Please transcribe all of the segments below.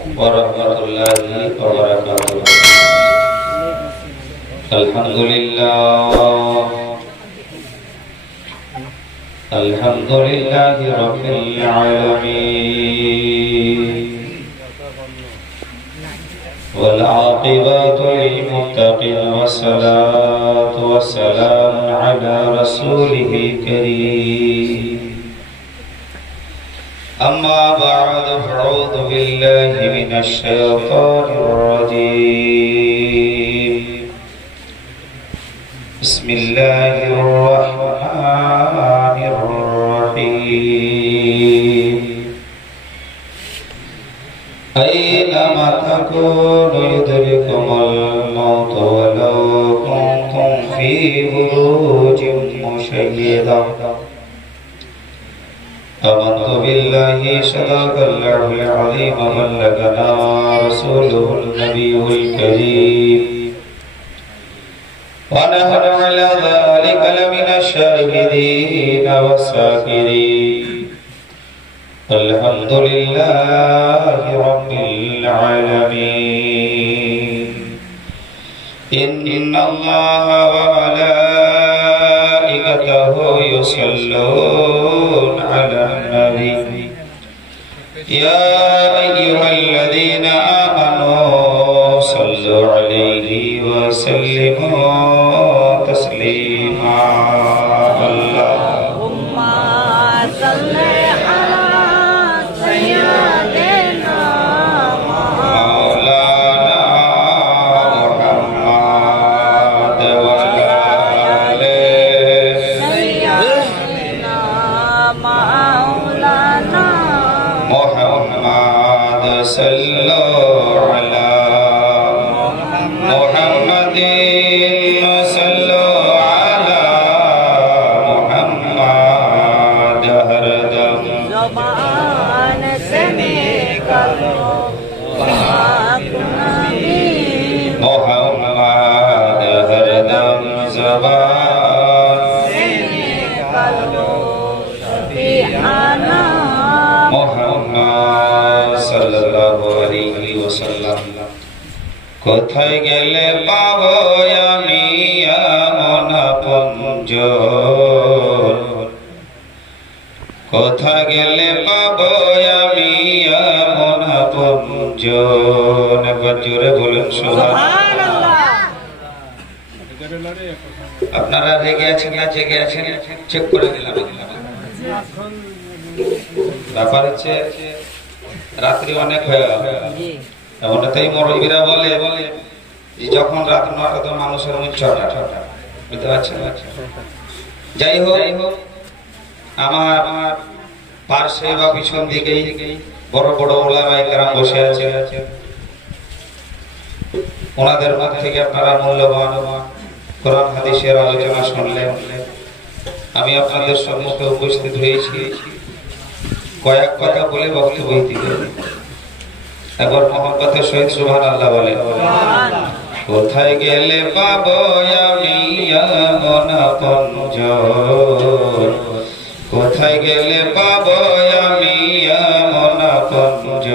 warahmatullahi wabarakatuh. Alhamdulillahi rabbil alamin. Wal aqibatu lil muttaqin wassalatu wassalamu ala rasulihil karim. أما بعد فأعوذ بالله من الشيطان الرجيم. بسم الله الرحمن الرحيم. أينما تكونوا يدرككم الموت ولو كنتم في بروج مشيدة. آمنت بالله صدق الله العظيم وبلغنا رسوله النبي الكريم ونحن على ذلك لمن الشاهدين والشاكرين. الحمد لله رب العالمين. إن الله وملائكته يصلون على النبي يا أيها الذين آمنوا صلوا عليه وسلموا تسليما. اللهم صل على سيدنا مولانا محمد وعلى آل سيدنا مولانا محمد. صلوا على محمد صلوا على محمد. हर दम ज़बान से निकलो मोहम्मद. हर दम ज़बान से निकलो सफियाना मोहम्मद सल्लल्लाहु अलैहि वसल्लम. কোথায় গেলে পাবো আমি এমন আপনজন, কোথায় গেলে পাবো আমি এমন আপনজন. একবার জোরে বলুন সুবহানাল্লাহ। আপনারা রেগে আছেন না জেগে আছেন চেক করে দিলাম। ব্যাপার হচ্ছে রাত্রি অনেক হয়ে গেল, এমনটাই মুরব্বীরা বলে যখন রাত ৯টা তো মানুষের ছটা, বুঝতে পারছেন? যাই হোক, আমার পার্শ্বে বা পিছন দিকেই বড় বড় ওলামায়ে কেরাম বসে আছে। ওনাদের মধ্যে থেকে আপনারা মূল্যবান কোরআন হাদিসের আলোচনা শুনলেন। আমি আপনাদের সম্মুখে উপস্থিত হয়েছি কয়েক কথা বলে বক্তব্য দিতে। একবার মোহাম্মতের সহিত সুবহানাল্লাহ বলে। কোথায় গেলে পাবো আমি এমন আপনজন, কোথায় গেলে পাবো আমি এমন আপনজন।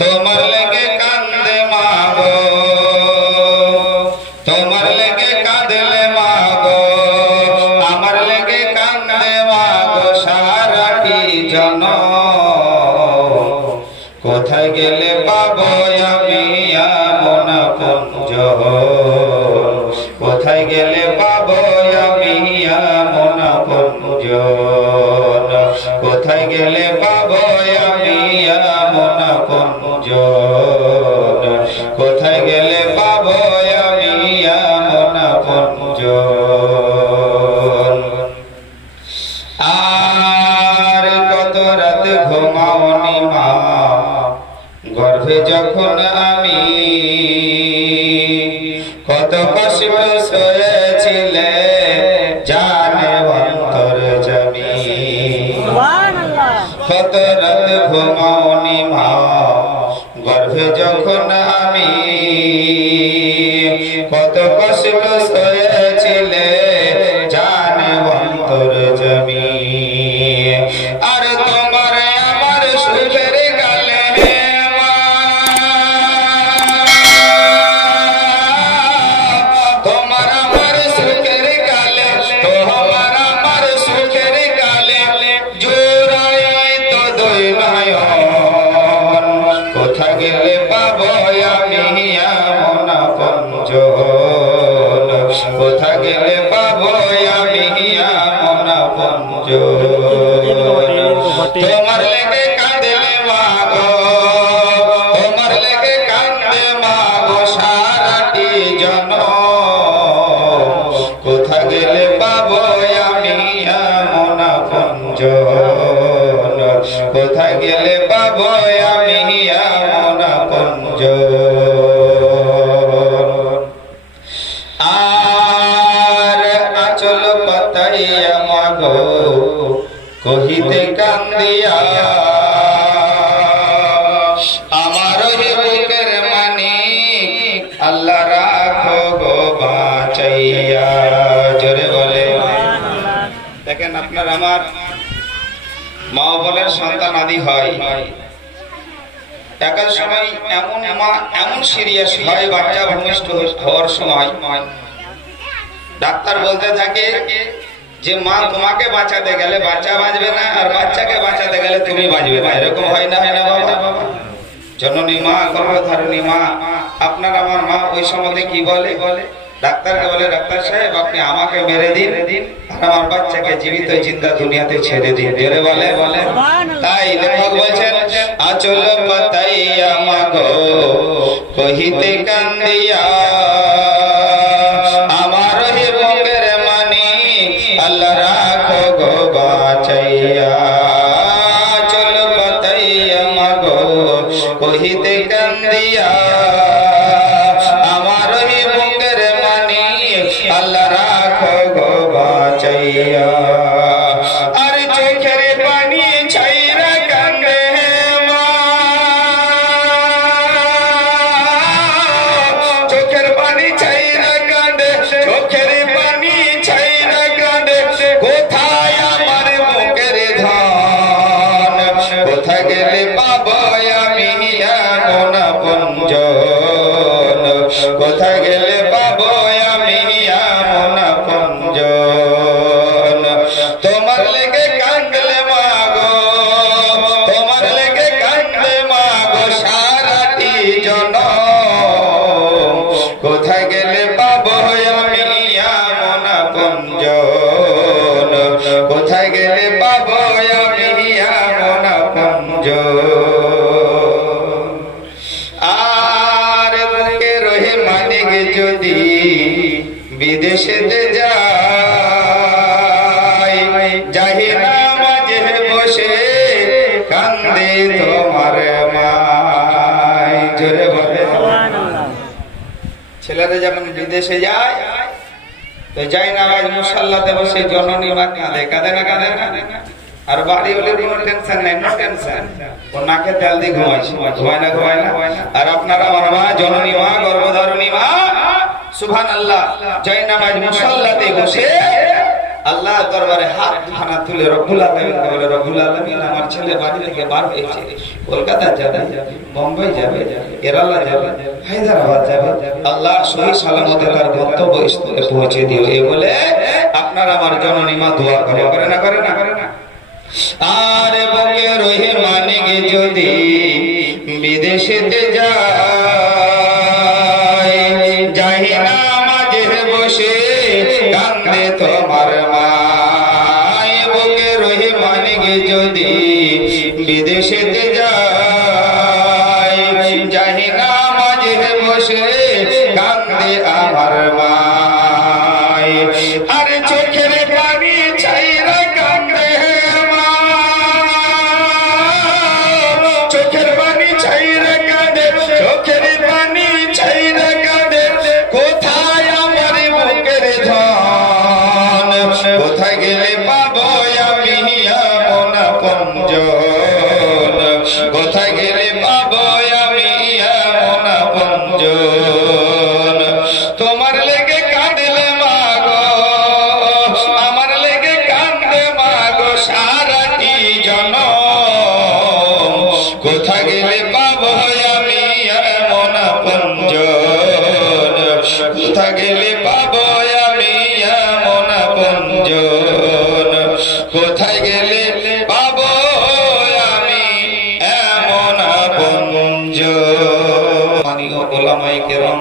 তোমার লেগে কান্দে মাগো, তোমার লেগে কাঁদলে মাগো, আমার লেগে কান্দে মাগো সারাটি জন। কোথায় গেলে পাবো আমি এমন আপনজন, কোথায় গেলে পাবো আমি এমন আপনজন, কোথায় গেলে পাবো আমি এমন আপনজন, কোথায় গেলে পাবো আমি এমন আপনজন। আর কত রাত ঘুমাওনি মা, গর্ভে যখন আমি, কত কষ্ট সয়েছিলে জানে অন্তর জমি। কত রাত ঘুমাওনি মা, গর্ভে যখন আমি, কত কষ্ট সয়েছিলে জানে অন্তর জমি। আর তোমার আমার সুখের গান গেলে পাবো আমি এমন আপনজন। আর আঁচল পাতাইয়া মাগো কহিতে কান্দিয়া আমার বুকের মানিক আল্লাহ রাখো গো বাঁচাইয়া। জোরে বলে। দেখেন আপনার আমার মা বোনের সন্তান আদি হয়, একার সময় এমন মা এমন সিরিয়াস হয় বাচ্চা ভূমিষ্ঠ হওয়ার সময় ডাক্তার বলতে থাকে যে মা তোমাকে বাঁচাতে গেলে বাচ্চা বাঁচবে না, আর বাচ্চাকে বাঁচাতে গেলে তুমি বাঁচবে না। এরকম হয় না, হয় না বাবা? জননী মা, গর্ভধারিণী মা, আপনার আমার মা ওই সময় কি বলে? ডাক্তারকে বলে ডাক্তার সাহেব আপনি আমাকে মেরে দিন আর আমার বাচ্চাকে জীবিত জিন্দা দুনিয়াতে ছেড়ে দিন। জোরে বলে। তাই লেখক বলছেন আঁচল পাতাইয়া মাগো কহিতে কান্দিয়া আমার বুকের মানিক আল্লাহ রাখো গো বাঁচাইয়া। আঁচল পাতাইয়া মাগো কহিতে কান্দিয়া আমার বুকের মানিক আল্লাহ রাখো গো বাঁচাইয়া। আর চোখের পানি ছাইরা কান্দে মা, চোখের পানি ছাইরা কান্দে, চোখের পানি ছাইরা কান্দে কোথায় আমার বুকের ধন, কোথায় গেলে পাবো আমি এমন আপনজন, কোথায় গেলে পাবো আমি এমন আপনজন। তোমার লেগে কান্দলে মাগো, তোমার লেগে কান্দলে মাগো সারাটি জনম, কোথায় গেলে পাবো আমি এমন আপনজন, কোথায় গেলে পাবো আমি এমন আপনজন। আর বুকে রহে মানিক যদি বিদেশেতে যায়, যাহি না মাঝে বসে কান্দে তোমার মায়। জোরে বলে। ছেলেরা যখন বিদেশে যায় তো যাই না ভাই মুসাল্লাতে বসে জননী মা কাঁদে, কাঁদে না কাঁদে না? আর বাড়ি হলে কোনো টেনশন নাই, নো টেনশন। ও নাকে তেল দিয়ে ঘুমাইছে, ঘুমায় না? আর আপনারা আমার মা জননী মা গর্ভধারিণী মা সুবহানাল্লাহ যাই নামাজ মুসাল্লাতে বসে আল্লাহ দরবারে হাত খানা তুলে রব্বুল আলামিনকে বলে রব্বুল আলামিন আমার ছেলে বাড়ি থেকে বার হয়েছে, কলকাতা যাবে, বোম্বাই যাবে, কেরালা যাবে, হায়দ্রাবাদ যাবে, আল্লাহ সহি সালামতে তার গন্তব্যস্থলে পৌঁছে দিও। এই বলে আপনার আমার জননী মা দোয়া করে না? আর বুকে রহে মানিক যদি বিদেশেতে যায়, যাহি না মাঝে বসে কান্দে তোমার মায়। বুকে রহে মানিক যদি বিদেশেতে যায়, যাহি না মাঝে বসে কান্দে আমার মায়। আরে চোখের পানি ছাইরা কান্দে মা, চোখের পানি ছাইরা কান্দে, চোখের পানি ছাইরা কান্দে কোথায় আমার বুকের ধন, কোথায় গেলে পাবো আমি এমন আপনজন, কোথায় গেলে পাবো আমি এমন আপনজন। তোমার লেগে কাঁদলে মাগো, আমার লেগে কান্দে মাগো সারাটি জনম, কোথায় গেলে পাবো আমি এমন আপনজন, কোথায় গেলে পাবো আমি এমন আপনজন, কোথায় গেলে পাবো আমি এমন আপনজন। মানিও ওলামায়ে কেরাম,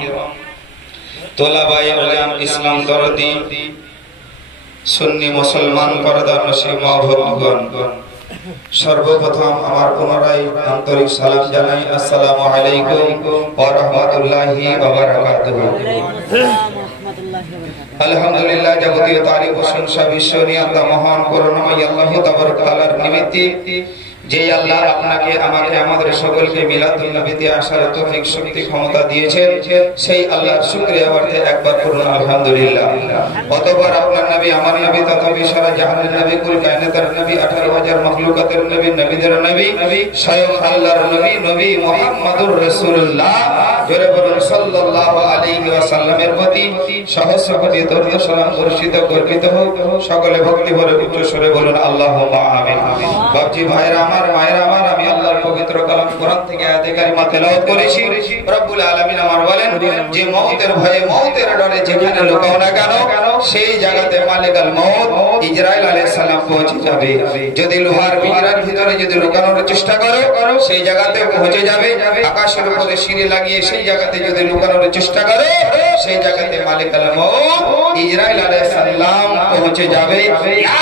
তোলাবায়ে ইলম, ইসলাম দরদি, সুন্নি মুসলমান পর্দানশী মা ভক্তগণ, সর্বপ্রথম আমার পুনরায় আন্তরিক সালাম জানাই, আসসালামু আলাইকুম ওয়া রাহমাতুল্লাহি ওয়া বারাকাতুহু। আলহামদুলিল্লাহ, যাবতীয় তারিফ ও প্রশংসা বিশ্ব নিয়ন্তা মহান করুণাময় আল্লাহ তাবারক তাআলার নিমিত্তে যে আল্লাহ আপনাকে আমাকে আমাদের সকলকে মিলাদুন নবীতে আসার তৌফিক শক্তি ক্ষমতা দিয়েছেন, সেই আল্লাহর শুকরিয়া করতে একবার করুন আলহামদুলিল্লাহ। অতঃপর আপনার নবী, আমার নবী তথা সারা জাহানের নবী, কুল কায়নাতের নবী, 18,000 মাখলুকাতের নবী, নবীদের নবী, স্বয়ং আল্লাহর নবী, নবী মুহাম্মদুর রাসূলুল্লাহ, জোরে বলুন সাল্লাল্লাহু আলাইহি ওয়াসাল্লামের প্রতি সহস্র কোটি দরুদ সালাম বর্ষিত গর্বিত হোক। সকলে ভক্তি ভরে উচ্চ স্বরে বলুন আল্লাহুম্মা আমিন। বাপজি, ভাইরা আমার, মায়েরা আমার, আমি আল্লাহর পবিত্র কালাম কোরআন থেকে আয়াতে কারিমা তেলাওয়াত করেছি। রব্বুল আলামিন আমার বলেন যে মওতের ভয়ে, মওতের ডরে যেখানে লুকাও না কেন, সেই জায়গাতে মালিকাল মওত ইজরাইল আলাইহিস সালাম পৌঁছে যাবে। যদি লোহার পিঞ্জরার ভিতরে যদি লুকানোর চেষ্টা করো, সেই জায়গাতে পৌঁছে যাবে। আকাশের উপরে সিঁড়ি লাগিয়ে সেই জায়গাতে যদি লুকানোর চেষ্টা করো, সেই জায়গাতে মালিকাল মওত ইজরাইল আলাইহিস সালাম পৌঁছে যাবে।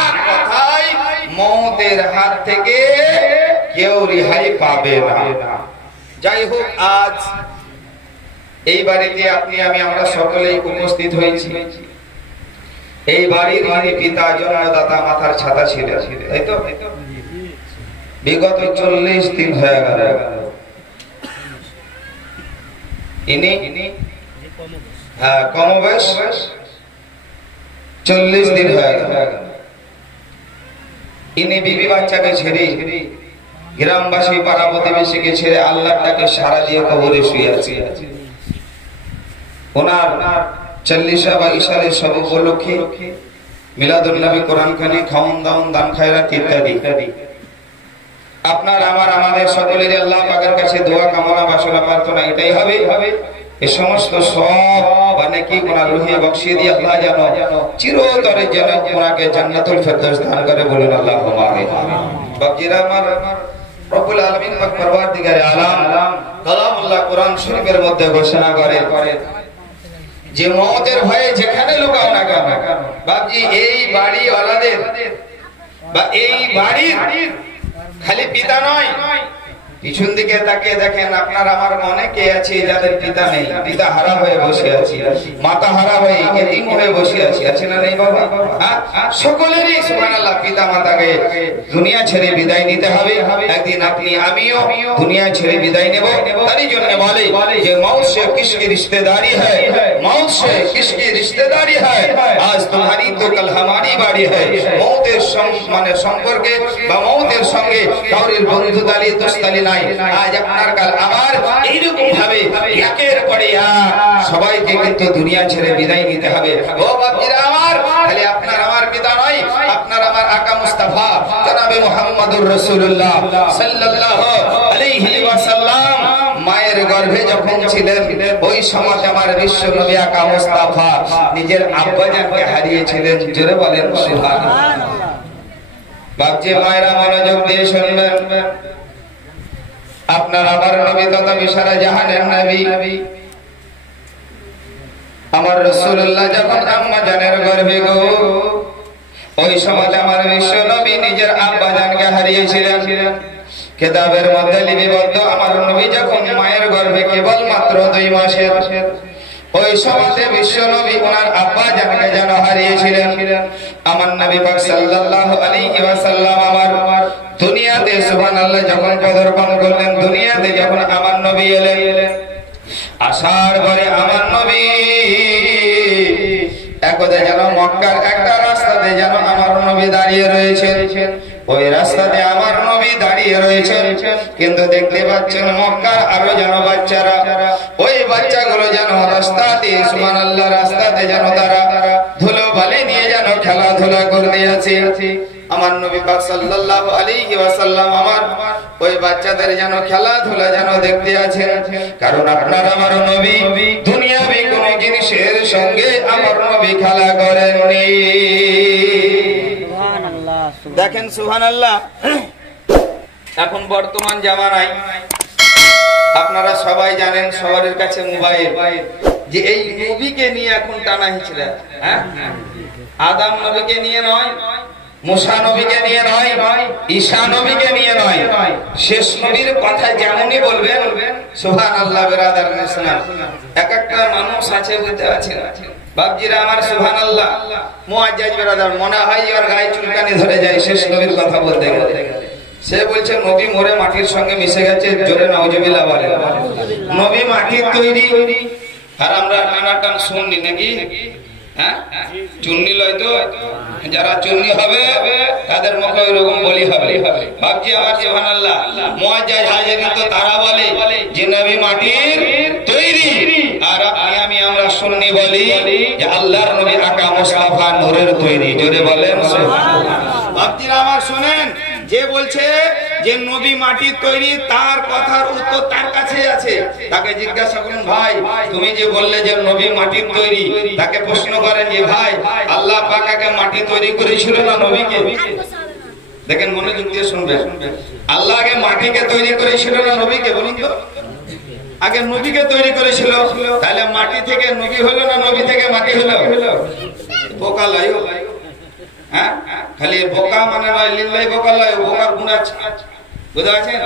এক কথায় মওতের হাত থেকে কেউ রেহাই পাবে না। যাই হোক, আজ এই বাড়িতে আপনি আমি আমরা সকলেই উপস্থিত হয়েছি। এই বাড়ির পিতা জন্মদাতা মাথার ছাতা ছিলেন, তাই তো? বিগত 40 দিন হয়ে গেল ইনি কমবেশ 40 দিন হয়ে গেল ইনি বিবি বাচ্চাকে ছেড়ে, গ্রামবাসী পাড়া প্রতিবেশীকে ছেড়ে আল্লাহটাকে সারা দিয়ে কবরে শুয়ে আছে। ওনার 40 বা ইশারের সব উপলক্ষে মিলাদুন নবী, কোরআন খানি, খাওন দাওন, দান খায়রাত ইত্যাদি আপনার আমার আমাদের সকলের আল্লাহ পাকের কাছে দোয়া, কামনা, বাসনা, প্রার্থনা এটাই হবে এই সমস্ত সব মানে কি ওনার রুহে বখশিয়ে দিয়ে আল্লাহ যেন চিরতরে যেন ওনাকে জান্নাতুল ফেরদৌস দান করে, বলুন আল্লাহুম্মা আমিন। বাপজিরা আমার, রব্বুল আলামিন পাক পরওয়ারদিগারে আলাম কালামুল্লাহ কোরআন শরীফের মধ্যে ঘোষণা করে যে মওতের ভয়ে যেখানে লুকাও না কেন, বাপজি এই বাড়ি ওয়ালাদের বা এই বাড়ির খালি পিতা নয়, পিছন দিকে তাকিয়ে দেখেন আপনার আমার অনেকে আছে যাদের পিতা নেই, পিতা হারা হয়ে বসে আছে, মাতা হারা হয়ে এতিম হয়ে বসে আছে, আছে না নেই বাবা? সকলেরই সুবহানাল্লাহ পিতা মাতাকে দুনিয়া ছেড়ে বিদায় নিতে হবে। একদিন আপনি আমিও দুনিয়া ছেড়ে বিদায় নেব। তারই জন্য বলে যে মौत से किसकी रिश्तेदारी है, मौत से किसकी रिश्तेदारी है, आज तुम्हारी तो कल हमारी बारी है। মওতের মানে সম্পর্কে বা মওতের সঙ্গে কাউরির বন্ধুতালি দোস্তালি নাই। আজ আপনার কাল আমার, এইরকম ভাবে একের পরে সবাইকে কিন্তু দুনিয়া ছেড়ে বিদায় নিতে হবে। ও বাপজিরা আমার, খালি আপনার আমার পিতা নয়, আপনার আমার আকা মুস্তাফা জনাবে মুহাম্মদুর রাসূলুল্লাহ সাল্লাল্লাহু আলাইহি ওয়াসাল্লাম মায়ের গর্ভে যখন ছিলেন, ওই সময় আমার বিশ্ব নবী আকা মুস্তাফা নিজের আব্বাজানকে হারিয়েছিলেন। জোরে বলেন সুবহানাল্লাহ। বাপজি মায়েরা মনোযোগ দিয়ে শুনবেন, আপনার আমার নবী তথা সারা জাহানের নবী আমার রাসূলুল্লাহ যখন আম্মা জানের গর্ভে গো, ওই সময় আমার বিশ্ব নবী নিজের আব্বা জানকে হারিয়েছিলেন। কিতাবের মধ্যে লিপিবদ্ধ আমার নবী যখন মায়ের গর্ভে কেবল মাত্র 2 মাসের, ওই সময় বিশ্ব নবী ওনার আব্বা জানকে যেন হারিয়েছিলেন। আমার নবী পাক সাল্লাল্লাহু আলাইহি ওয়াসাল্লাম আমার দুনিয়াতে সুবহানাল্লাহ যখন পদার্পণ করলেন, দুনিয়াতে যখন আমার নবী এলেন, আসার পরে আমার নবী একদা যেন মক্কার একটা রাস্তাতে যেন আমার নবী দাঁড়িয়ে রয়েছেন। ওই রাস্তাতে আমার নবী দাঁড়িয়ে রয়েছেন, কিন্তু দেখতে পাচ্ছেন মক্কার আরো যেন বাচ্চারা, ওই বাচ্চাগুলো যেন রাস্তাতে সুবহানাল্লাহ রাস্তাতে যেন তারা ধুলো বালি নিয়ে যেন খেলাধুলা করতে আছে। আমার নবী পাক সাল্লাল্লাহু আলাইহি ওয়াসাল্লাম আমার ওই বাচ্চাদের যেন খেলাধুলা যেন দেখতে আছেন। কারণ আপনার আমার নবী দুনিয়াবি কোন জিনিসের সঙ্গে আমার নবী খেলা করেননি। সুবহানাল্লাহ, দেখেন সুবহানাল্লাহ। এখন বর্তমান জামানায় আপনারা সবাই জানেন, সবার কাছে মোবাইল, যে এই নবীকে নিয়ে এখন টানা হিচড়া, হ্যাঁ আদম নবীকে নিয়ে নয়, মুসা নবীকে নিয়ে নয়, ঈসা নবীকে নিয়ে নয়, শেষ নবীর কথা যেমনই বলবেন সুবহানাল্লাহ। বিরাদারান ইসলাম, এক একটা মানুষ আছে বুঝতে আছেন বাপজিরা আমার সুবহানাল্লাহ, মুআজ্জাজ বিরাদার মনে হয় আর গায়ে চুলকানি ধরে যায় শেষ নবীর কথা বলতে গেলে। সে বলছে নবী মরে মাটির সঙ্গে মিশে গেছে, জোরে নাউজুবিল্লাহ বলে। নবী মাটির তৈরি, আর আমরা টানাটান শুননি নাকি? হ্যাঁ, চুন্নি লয় তো, যারা চুন্নি হবে তাদের মুখে ওইরকম বলি হবে। ভাবছি আমার সুবহানাল্লাহ, মুআজ্জাজ হাজিরিন তো তারা বলে যে নবী মাটির তৈরি, আর আপনি আমরা সুন্নি বলি যে আল্লাহর নবী আকা মুস্তাফা নূরের তৈরি। জোরে বলেন সুবহানাল্লাহ। ভাবছিরা আমার শুনেন, যে বলছে যে নবী মাটির তৈরি, তার কথার উত্তর তার কাছে আছে। তাকে জিজ্ঞাসা করুন, ভাই তুমি যে বললে যে নবী মাটির তৈরি, তাকে প্রশ্ন করেন যে ভাই আল্লাহ পাক আগে মাটি তৈরি করেছিল না নবীকে? দেখেন, মনোযোগ দিয়ে শুনবেন। আল্লাহ আগে মাটিকে তৈরি করেছিল না নবীকে? বলুন তো, আগে নবীকে তৈরি করেছিল, তাহলে মাটি থেকে নবী হলো না নবী থেকে মাটি হলো? বোকা লয়, হ্যাঁ, খালি বোকা মানে নয়, লিল্লাই বোকা লয়, বোকার গুণ আছে, বুঝতে পারছেন?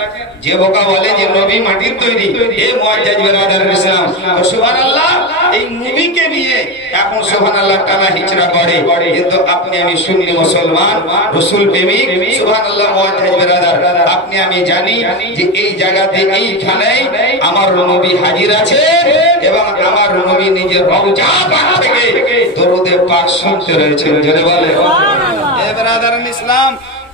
যে বোকা বলে যে নবী মাটির তৈরি, এ মুআজ্জাজ বিরাদার ইসলাম, তো সুবহানাল্লাহ এই নবীকে নিয়ে এখন সুবহানাল্লাহ টানা হিচড়া করে। কিন্তু আপনি আমি সুন্নি মুসলমান, রাসূল প্রেমিক, সুবহানাল্লাহ মুআজ্জাজ বিরাদার, আপনি আমি জানি যে এই জায়গাতে এইখানে আমার নবী হাজির আছে, এবং আমার নবী নিজের রওজা পাক থেকে দরুদে পাক শুনতে রয়েছেন। জোরে বলে সুবহানাল্লাহ। এ বিরাদার ইসলাম,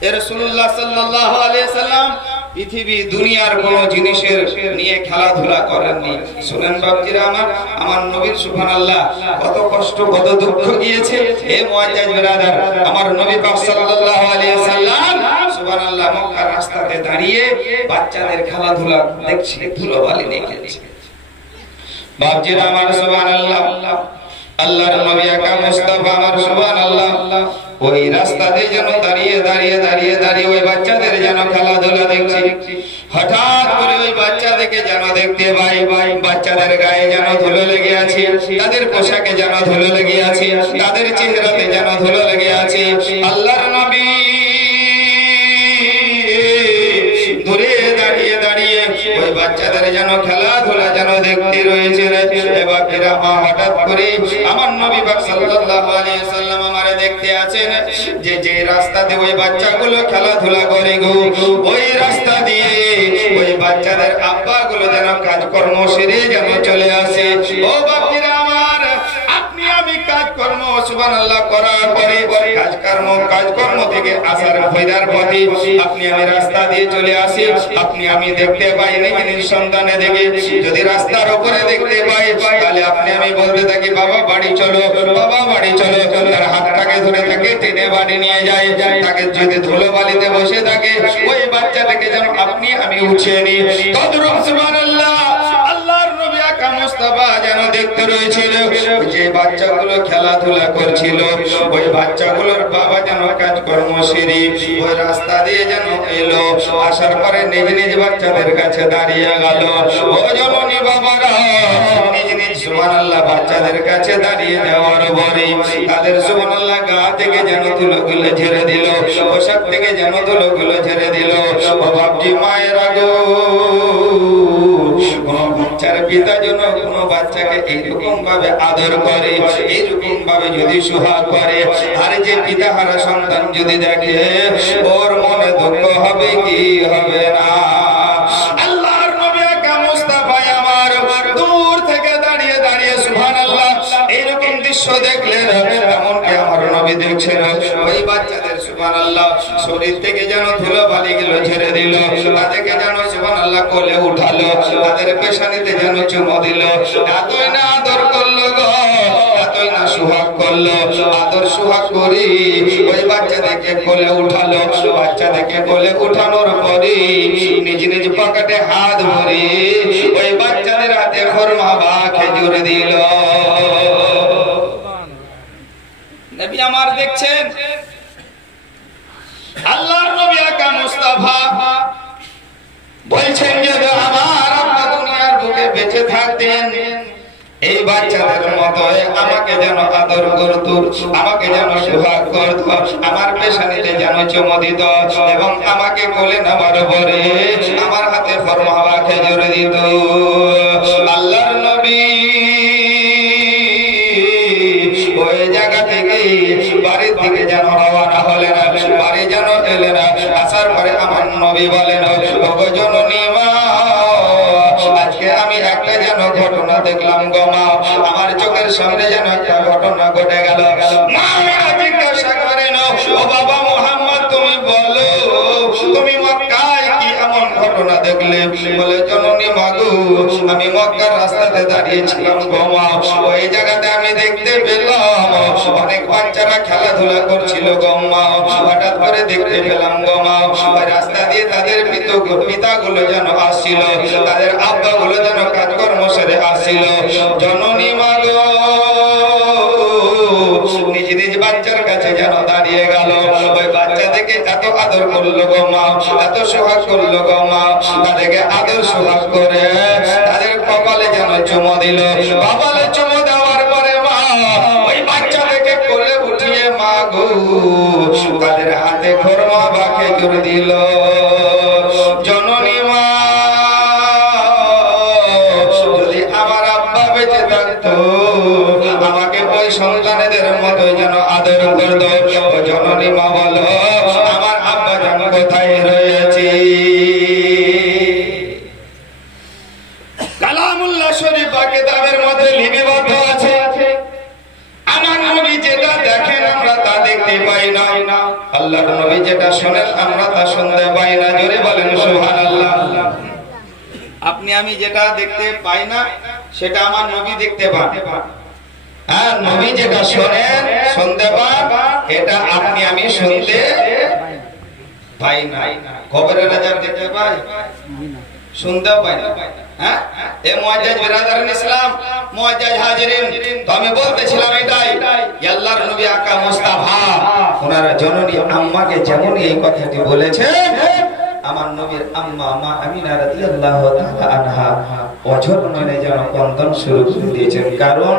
এ রাসূলুল্লাহ সাল্লাল্লাহু আলাইহি সাল্লাম পৃথিবী দুনিয়ার কোন জিনিসের নিয়ে খেলাধুলা করেননি। শুনেন বাপজিরা আমার নবীর সুবহানাল্লাহ কত কষ্ট কত দুঃখ গিয়েছে। হে মুআজ্জাজ বিরাদার, আমার নবী পাক সাল্লাল্লাহু আলাইহি সাল্লাম সুবহানাল্লাহ মক্কার রাস্তাতে দাঁড়িয়ে বাচ্চাদের খেলাধুলা দেখছে, ধুলোবালি নিয়ে খেলছে। বাপজিরা আমার সুবহানাল্লাহ, আল্লাহর নবী আকা মুস্তাফা আমার সুবহানাল্লাহ ওই রাস্তাতে যেন দাঁড়িয়ে দাঁড়িয়ে দাঁড়িয়ে দাঁড়িয়ে ওই বাচ্চাদের যেন খেলাধুলা দেখছি। হঠাৎ করে ওই বাচ্চাদেরকে যেন দেখতে পাই, বাচ্চাদের গায়ে যেন ধুলো লেগে আছে, তাদের পোশাকে যেন ধুলো লেগে আছে, তাদের চেহারাতে যেন ধুলো লেগে আছে। আল্লাহর নবী দূরে দাঁড়িয়ে দাঁড়িয়ে ওই বাচ্চাদের যেন খেলাধুলা যেন দেখতে রয়েছে। এবার হঠাৎ করে আমার নবী পাক সাল্লাল্লাহু আলাইহি সাল্লাম আমারে দেখতে আছেন যে যে রাস্তাতে ওই বাচ্চাগুলো খেলাধুলা করে গো, ওই রাস্তা দিয়ে ওই বাচ্চাদের আব্বা গুলো যেন কাজকর্ম সেরে যেন চলে আসে। ও বাপজিরা আমার, আপনি আমি কাজকর্ম সুবহানাল্লাহ করার পরে কাজকর্ম থেকে আসার ফেরার পথে আপনি আমি রাস্তা দিয়ে চলে আসি, আপনি আমি দেখতে পাই নিজের সন্তানে দেখে, যদি রাস্তার উপরে দেখতে পাই তাহলে আপনি আমি বলতে থাকি বাবা বাড়ি চলো, বাবা বাড়ি চলো। তার হাতটাকে ধরে তাকে টেনে বাড়ি নিয়ে যায়, তাকে যদি ধুলোবালিতে বসে থাকে ওই বাচ্চাটাকে যেন আপনি আমি উঠিয়ে নিই। তদ্রূপ সুবহানাল্লাহ আল্লাহর নবী আকা মুস্তাফা যেন দেখতে রয়েছিল যে বাচ্চাগুলো খেলাধুলা করছিল, ওই বাচ্চাগুলোর বাবা যেন কাজকর্ম সেরে ওই রাস্তা দিয়ে যেন এলো, আসার পরে নিজ নিজ বাচ্চাদের কাছে দাঁড়িয়ে গেল। ও জননী বাবারা, নিজ নিজ সুবহানাল্লাহ বাচ্চাদের কাছে দাঁড়িয়ে যাওয়ার পরে তাদের সুবহানাল্লাহ গা থেকে যেন ধুলোগুলো ঝেড়ে দিল, পোশাক থেকে যেন ধুলোগুলো ঝেড়ে দিল। ও বাপজি মায়েরা গো, কোন বাচ্চার পিতা যেন কোন বাচ্চাকে এইরকম ভাবে আদর করে, এইরকম ভাবে যদি সোহাগ করে, আর যে পিতা হারা সন্তান যদি দেখে ওর মনে দুঃখ হবে কি হবে না? আল্লাহর নবী আকা মুস্তাফা আমার দূর থেকে দাঁড়িয়ে দাঁড়িয়ে সুবহানাল্লাহ এইরকম দৃশ্য দেখলেন। এমনকি আমার নবী দেখছেন ওই বাচ্চাদের সুবহানাল্লাহ শরীর থেকে যেন ধুলোবালি গুলো ঝেড়ে দিল, তাদেরকে যেন সুবহানাল্লাহ কোলে উঠালো, তাদের পেশানিতে যেন চুমো দিল। এতই না আদর করলো গো, এতই না সুহাগ করলো। আদর সুহাগ করি ওই বাচ্চাদেরকে কোলে উঠালো, বাচ্চাদেরকে কোলে উঠানোর পরে নিজ নিজ পকেটে হাত ভরে ওই বাচ্চাদের হাতে খরমা বা খেজুর দিল। নবী আমার দেখছেন, আল্লাহর নবী আকা মুস্তাফা বলছেন যে আমার আব্বা দুনিয়ার বুকে বেঁচে থাকতেন এই বাচ্চাদের মতো আমাকে যেন আদর করত, আমাকে যেন সোহাগ করত, আমার পেশানিতে যেন চুমো দিত, এবং আমাকে কোলে নেওয়ার পরে আমার হাতে ফরমাওয়া খেজুর দিত। আল্লাহর নবী ওই জায়গা থেকে বাড়ির দিকে যেন রওনা হলেন, বাড়ি যেন এলেন। আসার পরে আমার নবী নবী বলেন ওগো জননী মা আজকে আমি একটা যেন ঘটনা দেখলাম গো মা আমার চোখের সামনে যেন একটা ঘটনা ঘটে গেল মা জিজ্ঞাসা করেন ও বাবা মুহাম্মদ তুমি বলো তুমি মক্কায় কি এমন ঘটনা দেখলে বলে জননী মাগো আমি মক্কার রাস্তাতে দাঁড়িয়েছিলাম গো মা ওই জায়গাতে আমি দেখতে পেলাম অনেক বাচ্চারা খেলাধুলা করছিল গো মা হঠাৎ করে দেখতে পেলাম গো মা ওই রাস্তা দিয়ে তাদের পিতাগুলো যেন আসছিল তাদের আব্বাগুলো যেন কাজকর্ম সেরে আসছিল জননী মাগো নিজ নিজ বাচ্চার কাছে যেন দাঁড়িয়ে গেল ওই বাচ্চা দেখে এত আদর করলো গো মা এত সোহাগ করলো গো মা তাদেরকে আদর সোহাগ করে তাদের কপালে যেন চুমো দিল কপালে চুমো দেওয়ার পরে মা ওই বাচ্চা দেখে কোলে উঠিয়ে মা গো তাদের হাতে খোরমা বা খেজুর দিল জননী মা যদি আমার আব্বা বেঁচে থাকতো আমাকে ওই সন্তানেদের মতো যেন আদর করতো জননী মা বলো আমার আব্বা জান কোথায় রয়েছে কালামুল্লাহ শরীফ কিতাবের মধ্যে লিপিবদ্ধ আছে আমার নবী যেটা দেখেন আমরা তা দেখতে পাই না আল্লাহর নবী যেটা শোনেন আমরা তা শুনতে পাই না জোরে বলেন সুবহানাল্লাহ আপনি আমি যেটা দেখতে পাই না সেটা আমার নবী দেখতে পান আর নবী যেটা শোনেন শুনতে পান এটা আপনি আমি শুনতে পাই না কবরের রাজা দেখতে পাই শুনতেও পাই না হ্যাঁ এ মুআজ্জাজ বিরাদারান ইসলাম মুআজ্জাজ হাজিরিন তো আমি বলতেছিলাম এটাই আল্লাহর নবী আকা মুস্তাফা ওনার জননী আম্মাকে যেমন এই কথাটি বলেছেন আমার নবীর আম্মা মা আমিনা রাদিয়াল্লাহু তাআলা আনহা অঝর নয়নে যেন ক্রন্দন শুরু করে দিয়েছেন কারণ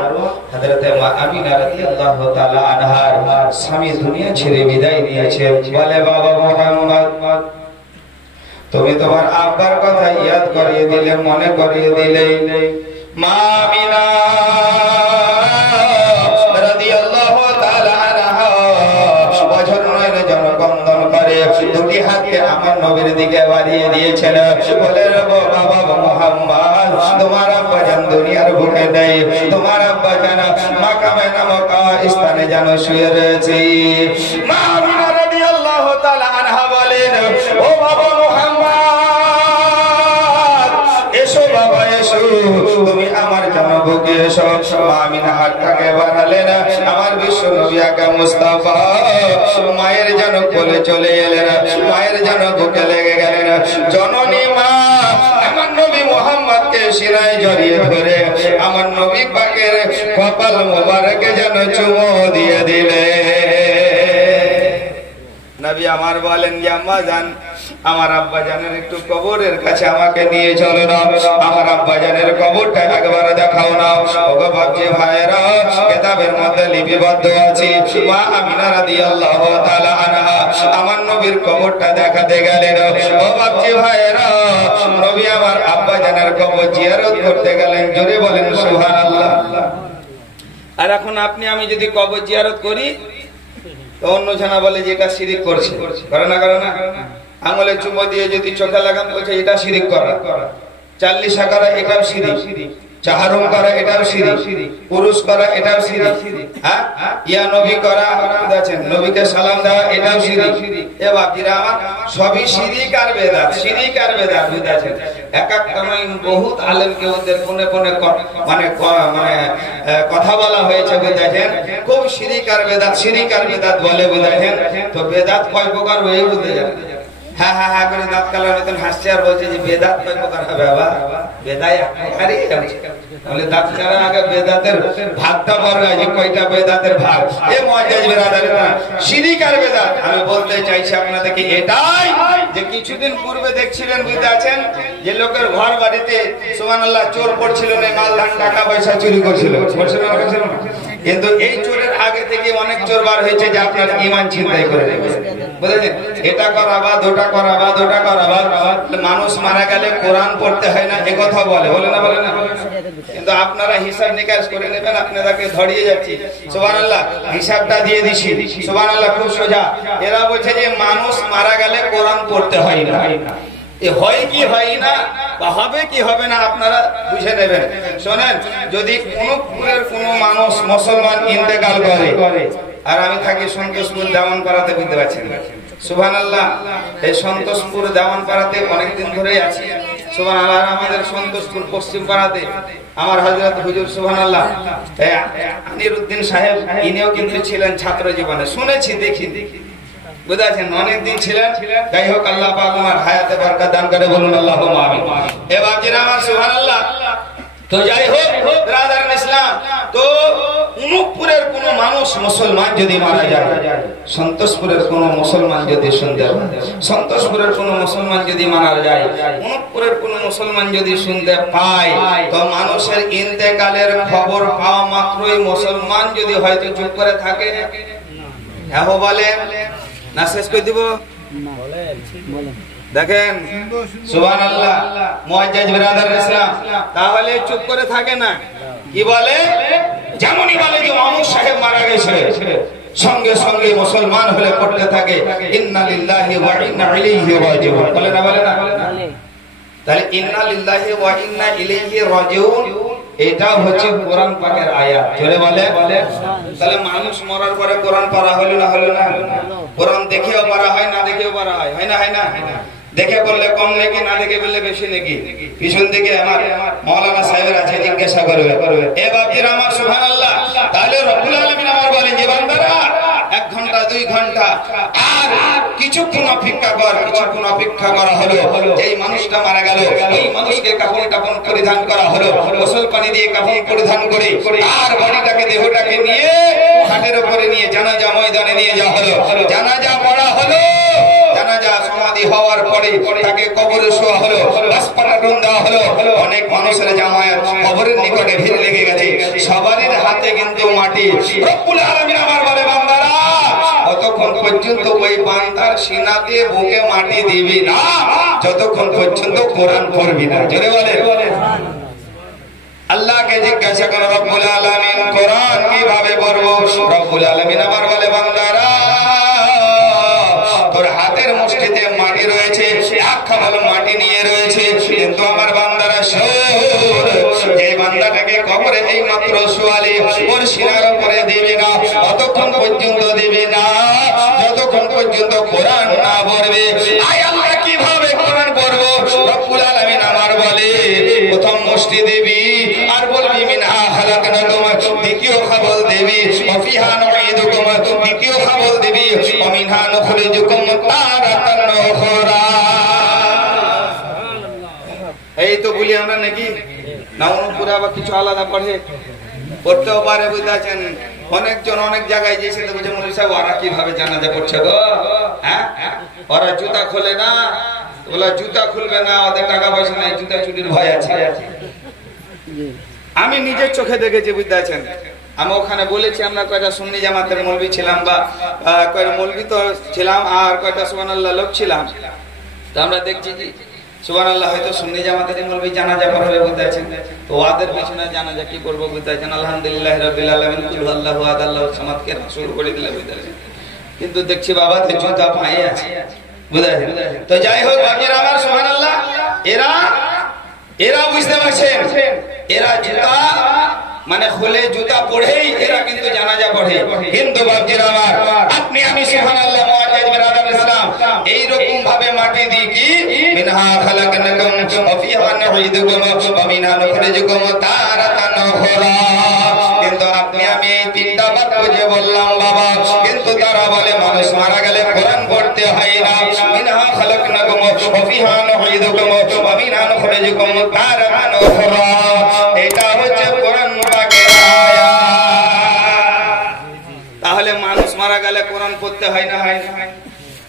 হযরত মা আমিনা রাদিয়াল্লাহু তাআলা আনহার স্বামী দুনিয়া ছেড়ে বিদায় নিয়েছেন বলে বাবা মুহাম্মদ তুমি তোমার আব্বার কথা ইয়াদ করিয়ে দিলে মনে করিয়ে দিলে মা আমিনা রাদিয়াল্লাহু তাআলা আনহা অঝর নয়নে যেন ক্রন্দন করে দুটি হাতকে আমার নবীর দিকে বাড়িয়ে দিয়েছেন বলে বাবা মুহাম্মদ তোমার আব্বা জান দুনিয়ার বুকে নেই তোমার আব্বা জান মাকামে নামক স্থানে যেন শুয়ে রয়েছে মা আমিনা রাদিয়াল্লাহু তাআলা আনহা বলেন ও বাবা মুহাম্মদ এসো বাবা এসো তুমি আমার জন্য বুকে এসো মা আমিনা হাতটাকে বাড়ালেন আমার বিশ্ব নবী আকা মুস্তাফা মায়ের যেন কোলে চলে এলেন মায়ের যেন বুকে লেগে গেলেন জননী মা আমার নবী মুহাম্মদকে শিরায় জড়িয়ে ধরে আমার নবী পাকের কপাল মোবারকে যেন চুমো দিয়ে দিলে নবী আমার বলেন যে আম্মা জান আমার আব্বা জানের একটু কবরের কাছে আমাকে নিয়ে চলো না আমার আব্বা জানের কবরটা একবার দেখাও না ওগো বাপজি ভাইরা কিতাবের মধ্যে লিপিবদ্ধ আছে মা আমিনা রাদিয়াল্লাহু তাআলা আনহা আমার নবীর কবরটা দেখাতে গেলেন ও বাপজি ভাইরা নবী আমার আব্বা জানের কবর জিয়ারত করতে গেলেন জোরে বলেন সুবহানাল্লাহ আর এখন আপনি আমি যদি কবর জিয়ারত করি তো অন্য জনা বলে যে এটা শিরক করছে করে না আঙুলে চুমো দিয়ে যদি চোখে লাগাম বলছে এটা শিরিক করা 40 করা এটাও শিরিক চাহারুম করা এটাও শিরিক পুরুষ করা এটাও শিরিক হ্যাঁ ইয়া নবী করা বুঝাছেন নবীকে সালাম দেওয়া এটাও শিরিক এ বাপজিরা আমার সবই শিরিক আর বেদাত বুঝাছেন এক এক সময় বহুত আলেমকে ওদের কোনে কোনে মানে কথা বলা হয়েছে বুঝাছেন খুব শিরিক আর বেদাত বলে বুঝাছেন তো বেদাত কয় প্রকার হয়ে বুঝতে যান হ্যাঁ হ্যাঁ হ্যাঁ করে দাঁত কালার মতন হাসছে আর বলছে যে বেদাত কয় প্রকার হবে বাবা বেদাই হারিয়ে যাচ্ছে বলে দাঁত কালার আগে বেদাতের ভাগটা বড় আছে কয়টা বেদাতের ভাগ এ মুআজ্জাজ বিরাদাররা শিরিক আর বেদাত আমি বলতে চাইছি আপনাদেরকে এটাই যে কিছুদিন পূর্বে দেখছিলেন বুঝাছেন যে লোকের ঘর বাড়িতে সুবহানাল্লাহ চোর পড়ছিল না মাল ধান টাকা পয়সা চুরি করছিল কিন্তু এই চোরের আগে থেকে অনেক চোর বার হয়েছে যে আপনার ঈমান ছিনতাই করে বুঝেছেন এটা করাবা দুটা করাবা দুটা করাবা, মানুষ মারা গেলে কোরআন পড়তে হয় না এ কথা বলে না বলে না? কিন্তু আপনারা হিসাব নিকাশ করে নেবেন, আপনাদেরকে ধরিয়ে যাচ্ছি। সুবহানাল্লাহ, হিসাবটা দিয়ে দিছি। সুবহানাল্লাহ, খুব সোজা। এরা বলছে যে মানুষ মারা গেলে কোরআন পড়তে হয় না। এ হয় কি হয় না বা হবে কি হবে না আপনারা বুঝে নেবেন। শোনেন, যদি কোনো মানুষ মুসলমান ইন্তেকাল করে আর আমি থাকি সন্তোষপুর দেওয়ানপাড়াতে, বুঝতে পারছেন? সুবহানাল্লাহ, এই সন্তোষপুর দেওয়ানপাড়াতে অনেকদিন ধরেই আছি। সুবহানাল্লাহ, আমাদের সন্তোষপুর পশ্চিম পাড়াতে আমার হযরত হুজুর সুবহানাল্লাহ আমিরউদ্দিন সাহেব, ইনিও কিন্তু ছিলেন ছাত্র জীবনে, শুনেছি দেখি বুঝাচ্ছেন, অনেকদিন ছিলেন। যাই হোক, আল্লাহ পাক আমার হায়াতে বরকত দান করে, বলুন আল্লাহুম্মা আমিন। এ বাপজিরা আমার, সুবহানাল্লাহ। তো যাই হোক ব্রাদার ইসলাম, তো অনুপপুরের কোন মানুষ মুসলমান যদি মারা যায়, সন্তোষপুরের কোন মুসলমান যদি শুনতে পায়, সন্তোষপুরের কোন মুসলমান যদি মারা যায়, অনুপপুরের কোন মুসলমান যদি শুনতে পায়, তো মানুষের ইন্তেকালের খবর পাওয়া মাত্রই মুসলমান যদি হয়তো চুপ করে থাকে, হ্যাঁ বলে না, শেষ করে দিব। দেখেন সুবহানাল্লাহ, মুআজ্জাজ বিরাদার ইসলাম, তাহলে চুপ করে থাকে না, কি বলে? যেমনই বলে যে মামুন সাহেব মারা গেছে, সঙ্গে সঙ্গে মুসলমান হলে পড়তে থাকে ইন্না লিল্লাহি ওয়া ইন্না ইলাইহি রাজিউন, বলে না বলে না? তাহলে ইন্না লিল্লাহি ওয়া ইন্না ইলাইহি রাজিউন, এটা হচ্ছে কোরআন পাকের আয়াত। জোরে বলে। তাহলে মানুষ মরার পরে কোরআন পড়া হলো না হলো না? কোরআন দেখেও পড়া হয়, না দেখেও পড়া হয়, হয় না হয় না? দেখে বললে কম নাকি, না দেখে বললে বেশি নাকি? পিছন দিকে আমার মাওলানা সাহেবের আছে, জিজ্ঞাসা করবে। এ বাপজিরা আমার, সুবহানাল্লাহ। তাহলে রব্বুল আলামিন আমার বলেন যে বান্দারা 1 ঘন্টা 2 ঘন্টা আর কিছুক্ষণ অপেক্ষা কর, কিছুক্ষণ অপেক্ষা করা হলো। এই মানুষটা মারা গেল, এই মানুষকে কাফন পরিধান করা হলো, গোসল পানি দিয়ে কাফন পরিধান করে আর বডিটাকে, দেহটাকে নিয়ে ঘাটের উপরে নিয়ে জানাজা ময়দানে নিয়ে যাওয়া হলো। জানাজা পড়া হলো, জানাজা সমাধি হওয়ার পরে তাকে কবরে শোয়া হলো, লাশপাটাটন দেওয়া হলো। অনেক মানুষের জামায়াত কবরের নিকটে ভিড় লেগে গেছে, সবারই হাতে কিন্তু মাটি। রব্বুল আলামিন আমার বলে বান্দারা, ততক্ষণ পর্যন্ত ওই বান্দার সিনাতে বুকে মাটি দিবি না যতক্ষণ পর্যন্ত কোরআন পড়বি না। জোরে বলে। আল্লাহকে জিজ্ঞাসা করে রব্বুল আলামিন কোরআন কিভাবে পড়বো? রব্বুল আলামিন আমার বলে বান্দারা, তোর হাতের মুষ্টিতে মাটি রয়েছে, এক খাবল মাটি নিয়ে রয়েছে, কিন্তু আমার বান্দারা শোন, যে বান্দাটাকে কবরে এই মাত্র শোয়ালে ওর সিনার উপরে দিবি না, ততক্ষণ পর্যন্ত দিবি না যতক্ষণ পর্যন্ত কোরআন না পড়বে। আয় আল্লাহ কিভাবে কোরআন পড়বো? রব্বুল আলামিন আমার বলে, প্রথম মুষ্টি দিবি আর বলবি মিনহা খালাকনাকুম, দ্বিতীয় খাবল দিবি ওয়া ফিহা নুঈদুকুম, দ্বিতীয় খাবল দিবি ওয়া মিনহা নুখরিজুকুম তারাতান উখরা। এই তো বলি আমরা নাকি না, অনুপুরে আবার কিছু আলাদা পড়ে, পড়তেও পারে, বুঝতেছেন? অনেকজন অনেক জায়গায় গিয়েছে, তো বুঝে মৌলভী সাহেব ওরা কিভাবে জানাজা পড়ছে গো? হ্যাঁ, ওরা জুতা খোলে না, বলে জুতা খুলবে না, ওদের টাকা পয়সা নাই, জুতা চুরির ভয় আছে। আমি নিজের চোখে দেখেছি, বুঝতেছেন? আমি ওখানে বলেছি, আমরা কয়টা সুন্নি জামাতের মৌলভী ছিলাম, বা কয়টা মৌলভী তো ছিলাম, আর কয়টা সুবহানাল্লাহ লোক ছিলাম। তো আমরা দেখছি যে সুবহানাল্লাহ হয়তো সুন্নি জামাতের মৌলভী জানাজা পড়বে, বুঝতেছেন? তো ওদের পিছনে জানাজা কি করবো, বুঝতেছেন? আলহামদুলিল্লাহ রাব্বিল আলামিন, কুল আল্লাহু আহাদ আল্লাহুস সামাদ কে শুরু করে দিলে, বুঝতেছেন? কিন্তু দেখছি বাবা তে জুতা পায়ে আছে, বুঝতেছেন? তো যাই হোক বাকিরা আমার, সুবহানাল্লাহ, এরা বুঝতে পারছেন, এরা জুতা মানে খুলে জুতা পড়েই এরা কিন্তু জানাজা পড়ে। হিন্দু বাপজিরা আমার, আপনি আমি সুবহানাল্লাহ মুআজ্জাজ বিরাদার ইসলাম এইরকম ভাবে মাটি দিই কি মিনহা খালাকনাকুম ওয়া ফিহা নুঈদুকুম ওয়া মিনহা নুখরিজুকুম তারাতান উখরা। কিন্তু আপনি আমি এই তিনটা বাক্য যে বললাম বাবা, কিন্তু তারা বলে মানুষ মারা গেলে কোরআন পড়তে হয় না। মিনহা খালাকনাকুম ওয়া ফিহা নুঈদুকুম ওয়া মিনহা নুখরিজুকুম তারাতান উখরা, এটা হচ্ছে কোরআন পাকের আয়াত। তাহলে মানুষ মারা গেলে কোরআন পড়তে হয় না, হয় না?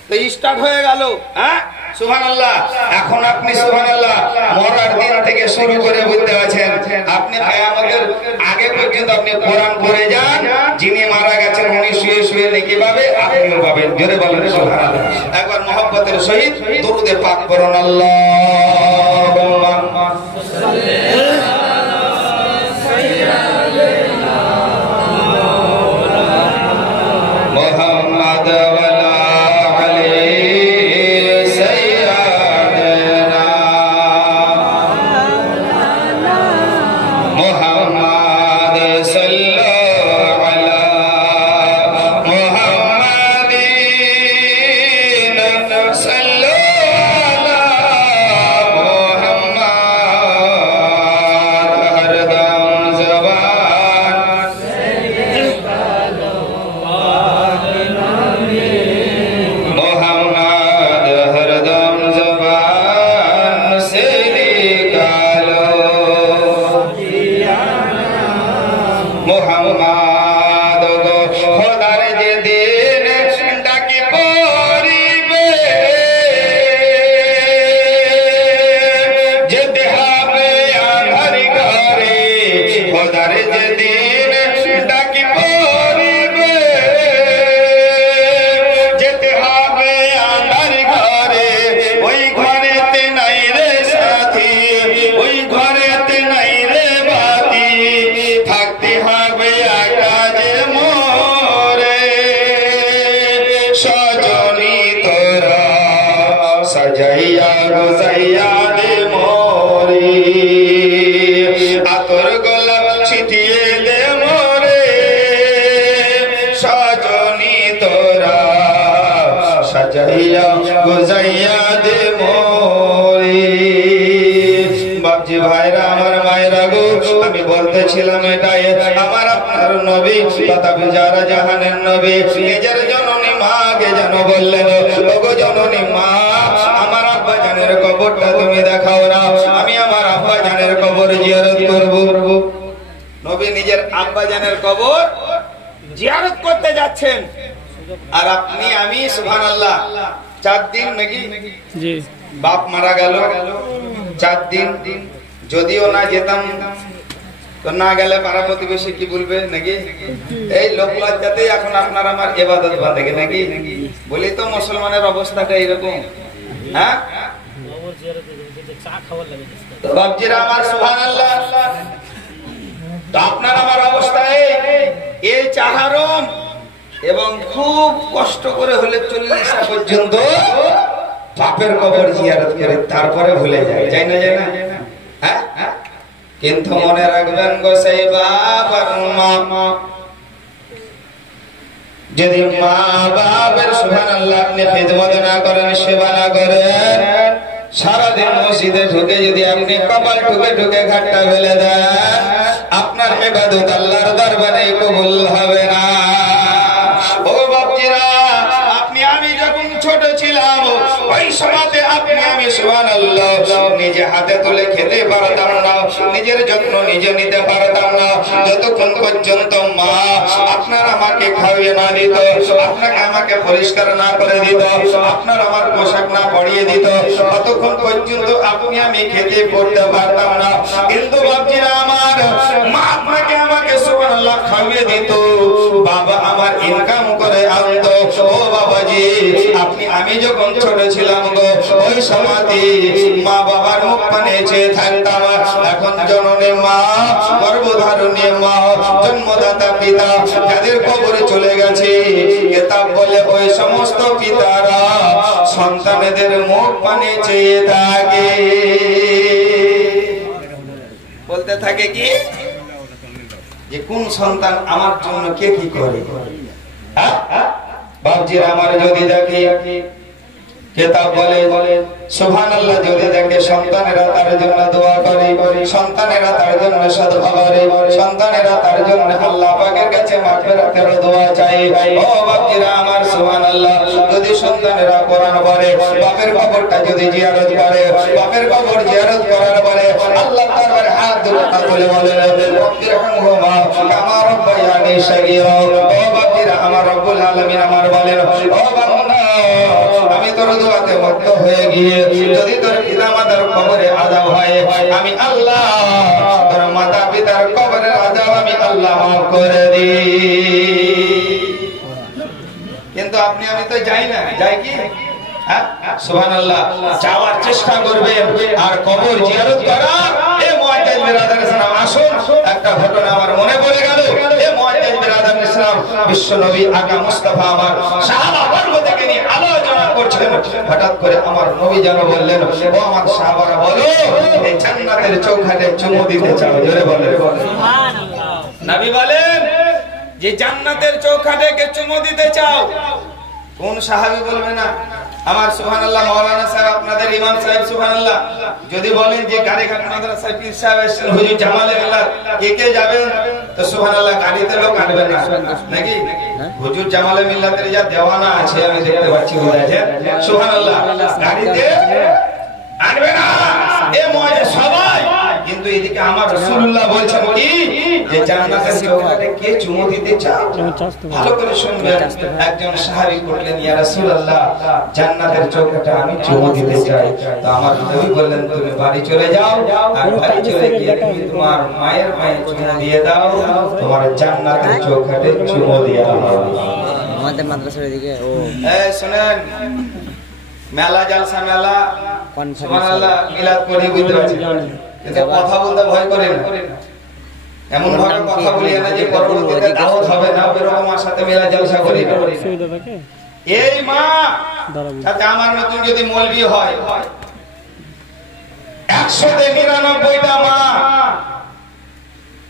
তো স্টার্ট হয়ে গেল, হ্যাঁ সুবহানাল্লাহ। এখন আপনি সুবহানাল্লাহ মরার দিন থেকে শুরু করে বুঝতে পারছেন আপনি কিয়ামতের আগে পর্যন্ত আপনি কোরআন পড়ে যান, যিনি মারা গেছেন উনি শুয়ে শুয়ে নেকি পাবে, আপনিও পাবেন। জোরে বলেন সুবহানাল্লাহ। একবার মহব্বতের সহিত দরুদে পাক পড়ুন, আল্লাহুম্মা সাল্লি আমি বলতেছিলাম এটাই, আমার আপনার নবী তথা যারা জাহানের নবী নিজের জননী মাকে যেন বললেন, ওগো জননী মা, আমার আব্বা জানের কবরটা তুমি দেখাও না, আমি আমার আব্বা জানের কবর জিয়ারত করব। নবী নিজের আব্বা জানের কবর জিয়ারত করতে যাচ্ছেন, আর আপনি আমি সুবহানাল্লাহ 4 দিন নাকি জি বাপ মারা গেল 4 দিন, যদিও না যেতাম তো না গেলে পাড়া প্রতিবেশী কি বলবে নাকি, এই লোক লজ্জাতেই এখন আপনার আমার ইবাদত বাঁধে নাকি, বলি তো মুসলমানের অবস্থাটা এরকম। হ্যাঁ বাপজিরা আমার সুবহানাল্লাহ, তো আপনার আমার অবস্থা এই চাহারম, এবং খুব কষ্ট করে হলে 40 পর্যন্ত বাপের কবর জিয়ারত করে তারপরে ভুলে যায়, যাই না যায় না। হ্যাঁ কিন্তু মনে রাখবেন গো, সেই বাপ আর মা, যদি মা বাপের সুবহানাল্লাহ আপনি খিদমত না করেন, সেবা না করেন, সারাদিন মসজিদে ঢুকে যদি আপনি কপাল ঠুকে ঠুকে ঘাটটা ফেলে দেন, আপনার ইবাদত আল্লাহর দরবারে কবুল হবে না। ও বাপজিরা, আপনি আমি যখন ছোট ছিলাম ওই সময়তে আপনি আমি সুবহানাল্লাহ নিজে হাতে তুলে খেতে পারতাম না, নিজের যত্ন নিজে নিতে পারতাম না, যতক্ষণ পর্যন্ত মা আপনার আমাকে খাইয়ে না দিত, আপনাকে আমাকে পরিষ্কার না করে দিত, আপনার আমার পোশাক না পরিয়ে দিত, ততক্ষণ পর্যন্ত আপনি আমি খেতে পড়তে পারতাম না। কিন্তু বাপজিরা আমার, মা আপনাকে আমাকে সুবহানাল্লাহ খাইয়ে দিত, বাবা আমার ইনকাম করে আনতো। ও বাবাজি, আপনি আমি যখন ছোট ছিলাম গো, ওই সময়তে মা বাবার মুখ পানে চেয়ে থাকতাম। এখন জননী মা, গর্ভধারণী মা, জন্মদাতা পিতা যাদের কবরে চলে গেছে, কিতাব বলে ওই সমস্ত পিতারা সন্তানদের মুখ পানে চেয়ে থাকে, বলতে থাকে কি যে কোন সন্তান আমার জন্য কে কি করে। বাপজিরা আমার, যদি দেখে কিতাব বলে সুবহানাল্লাহ, যদি দেখে সন্তানেরা তার জন্য দোয়া করে, সন্তানেরা তার জন্য সদকা করে, সন্তানেরা তার জন্য আল্লাহ পাকের কাছে মাগফিরাতের দোয়া চায়। ও বাপজিরা আমার সুবহানাল্লাহ, যদি সন্তানেরা কোরআন পড়ে, বাপের কবরটা যদি জিয়ারত করে, বাপের কবর জিয়ারত করার পরে আল্লাহ দরবারে হাত তুলে বলে, রব্বিরহামহুমা কামা রাব্বায়ানি সগীরা। ও বাপজিরা আমার, রব্বুল আলামিন আমার বলেন, ও বান্দা, আমি তোর দোয়াতে মুক্ত হয়ে গিয়ে যদি তোর পিতামাতার কবরে আযাব ভয়ে আমি আল্লাহ তোর মাতা পিতার কবরের আযাব আমি আল্লাহ মাফ করে দিই। কিন্তু আপনি আমি তো যাই না, যাই কি? সুবহানাল্লাহ। যাওয়ার চেষ্টা করবেন আর কবর জিয়ারত করা। এ মুআজ্জাজ বিরাদার ইসলাম, আসুন একটা ঘটনা আমার মনে পড়ে গেল। এ মুআজ্জাজ বিরাদার ইসলাম, বিশ্ব নবী আকা মুস্তাফা আমার সাহাবা বর্গ থেকে নিয়ে আলোচনা করছেন। হঠাৎ করে আমার নবী যেন বললেন, ও আমার সাহাবারা বলো, এই জান্নাতের চৌখাটে চুমু দিতে চাও? জোরে বলেন সুবহানাল্লাহ। নবী বলেন যে জান্নাতের চৌখাটে কে চুমু দিতে চাও? কোন সাহাবী বলবে না? আমার সুবহানাল্লাহ মাওলানা সাহেব, আপনাদের ইমাম সাহেব সুবহানাল্লাহ, যদি বলেন যে গাড়িঘাট মাদ্রাসায় পীর সাহেব এসেছেন, হুজুর জামালে মিল্লাত, কে যাবেন? তো সুবহানাল্লাহ গাড়িতে লোক আনবেন না নাকি? হুজুর জামালে মিল্লাতের যা দেওয়ানা আছে আমি দেখতে পাচ্ছি, বুঝাচ্ছেন সুবহানাল্লাহ, গাড়িতে আনবে না এ মজা সবাই। কিন্তু এদিকে আমার রাসূলুল্লাহ বলছেন কি যে জান্নাতের চৌকাঠে কে চুমু দিতে চাও? ভালো করে শুনবেন। একজন সাহাবী বললেন, ইয়া রাসূলুল্লাহ, জান্নাতের চৌকাঠে আমি চুমু দিতে চাই। তো আমার নবী বললেন, তুমি বাড়ি চলে যাও, আর বাড়ি চলে গিয়ে তুমি তোমার মায়ের পায়ে চুমু দিয়ে দাও, তোমার জান্নাতের চৌকাঠে চুমু দেয়া হবে। আমাদের মাদ্রাসার এদিকে শুনেন, মেলা জালসা মেলা সুবহানাল্লাহ মিলাদ করি, বুঝতে পারছেন, কিন্তু কথা বলতে ভয় করে না। এমন ভাবে কথা বলি না যে পরবর্তীতে দাওয়াত হবে না, এরকম আমার সাথে মেলা জলসা করি না। এই মা তাতে আমার নতুন যদি মৌলবি হয় 199টা মা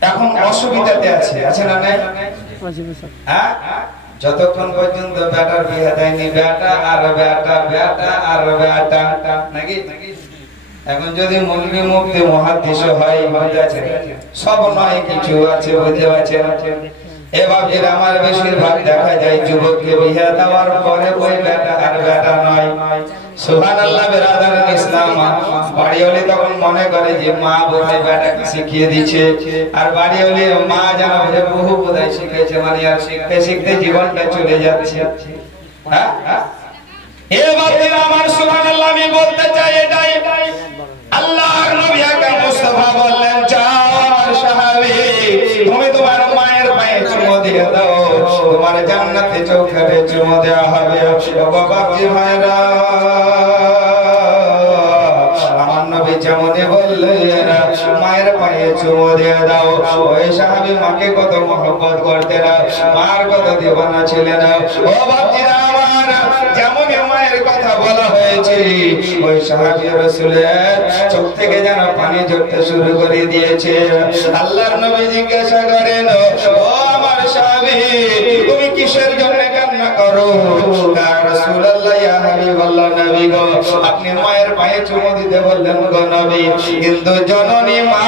এখন অসুবিধাতে আছে না নাই? হ্যাঁ, যতক্ষণ পর্যন্ত বেটার বিয়ে দেয়নি, বেটা আর বেটা, বেটা আর বেটা নাকি? এখন যদি মৌলবি মুফতি মুহাদ্দিস হয়, বুঝাচ্ছে সব নয় কিছু আছে, বুঝতে পারছেন? এভাবে আমার বেশিরভাগ দেখা যায় যুবককে বিয়ে দেওয়ার পরে ওই বেটা আর বেটা নয়। সুবহানাল্লাহ বিরাদার ইসলাম, বাড়িওয়ালি তখন মনে করে যে মা বোধহয় বেটাকে শিখিয়ে দিচ্ছে, আর বাড়িওয়ালি মা যেন বহু বোধহয় শিখেছে, মানে আর শিখতে শিখতে জীবনটা চলে যাচ্ছে। হ্যাঁ, এবার আমার সুবহানাল্লাহ আমি বলতে চাই এটাই, আল্লাহর নবী আকরাম মুস্তাফা বললেন, যাও সাহাবী, তুমি তোমার মায়ের পায়ে চুমু দিয়ে দাও, তোমার জান্নাতে চৌখাটে চুমু দেওয়া হবে। ও বাবাজি ভাইরা, আমার নবী যেমনই বললেন মায়ের পায়ে চুমু দিয়ে দাও, ওই সাহাবী মাকে কত মহব্বত করতেন, মার কত দিওয়ানা ছিলেন। ও বাবাজিরা আমার, যেমন মায়ের কথা বলা হয়েছে, ওই সাহাবী রাসূলের চোখ থেকে যেন পানি ঝরতে শুরু করে দিয়েছে। আল্লাহর নবী জিজ্ঞাসা করেন, ও আমার সাহাবী, তুমি কিসের জন্য কান্না করো? ইয়া রাসূলুল্লাহ, ইয়া হাবিবাল্লাহ, নবী গো, আপনি মায়ের পায়ে চুমু দিতে বললেন গো নবী, কিন্তু জননী মা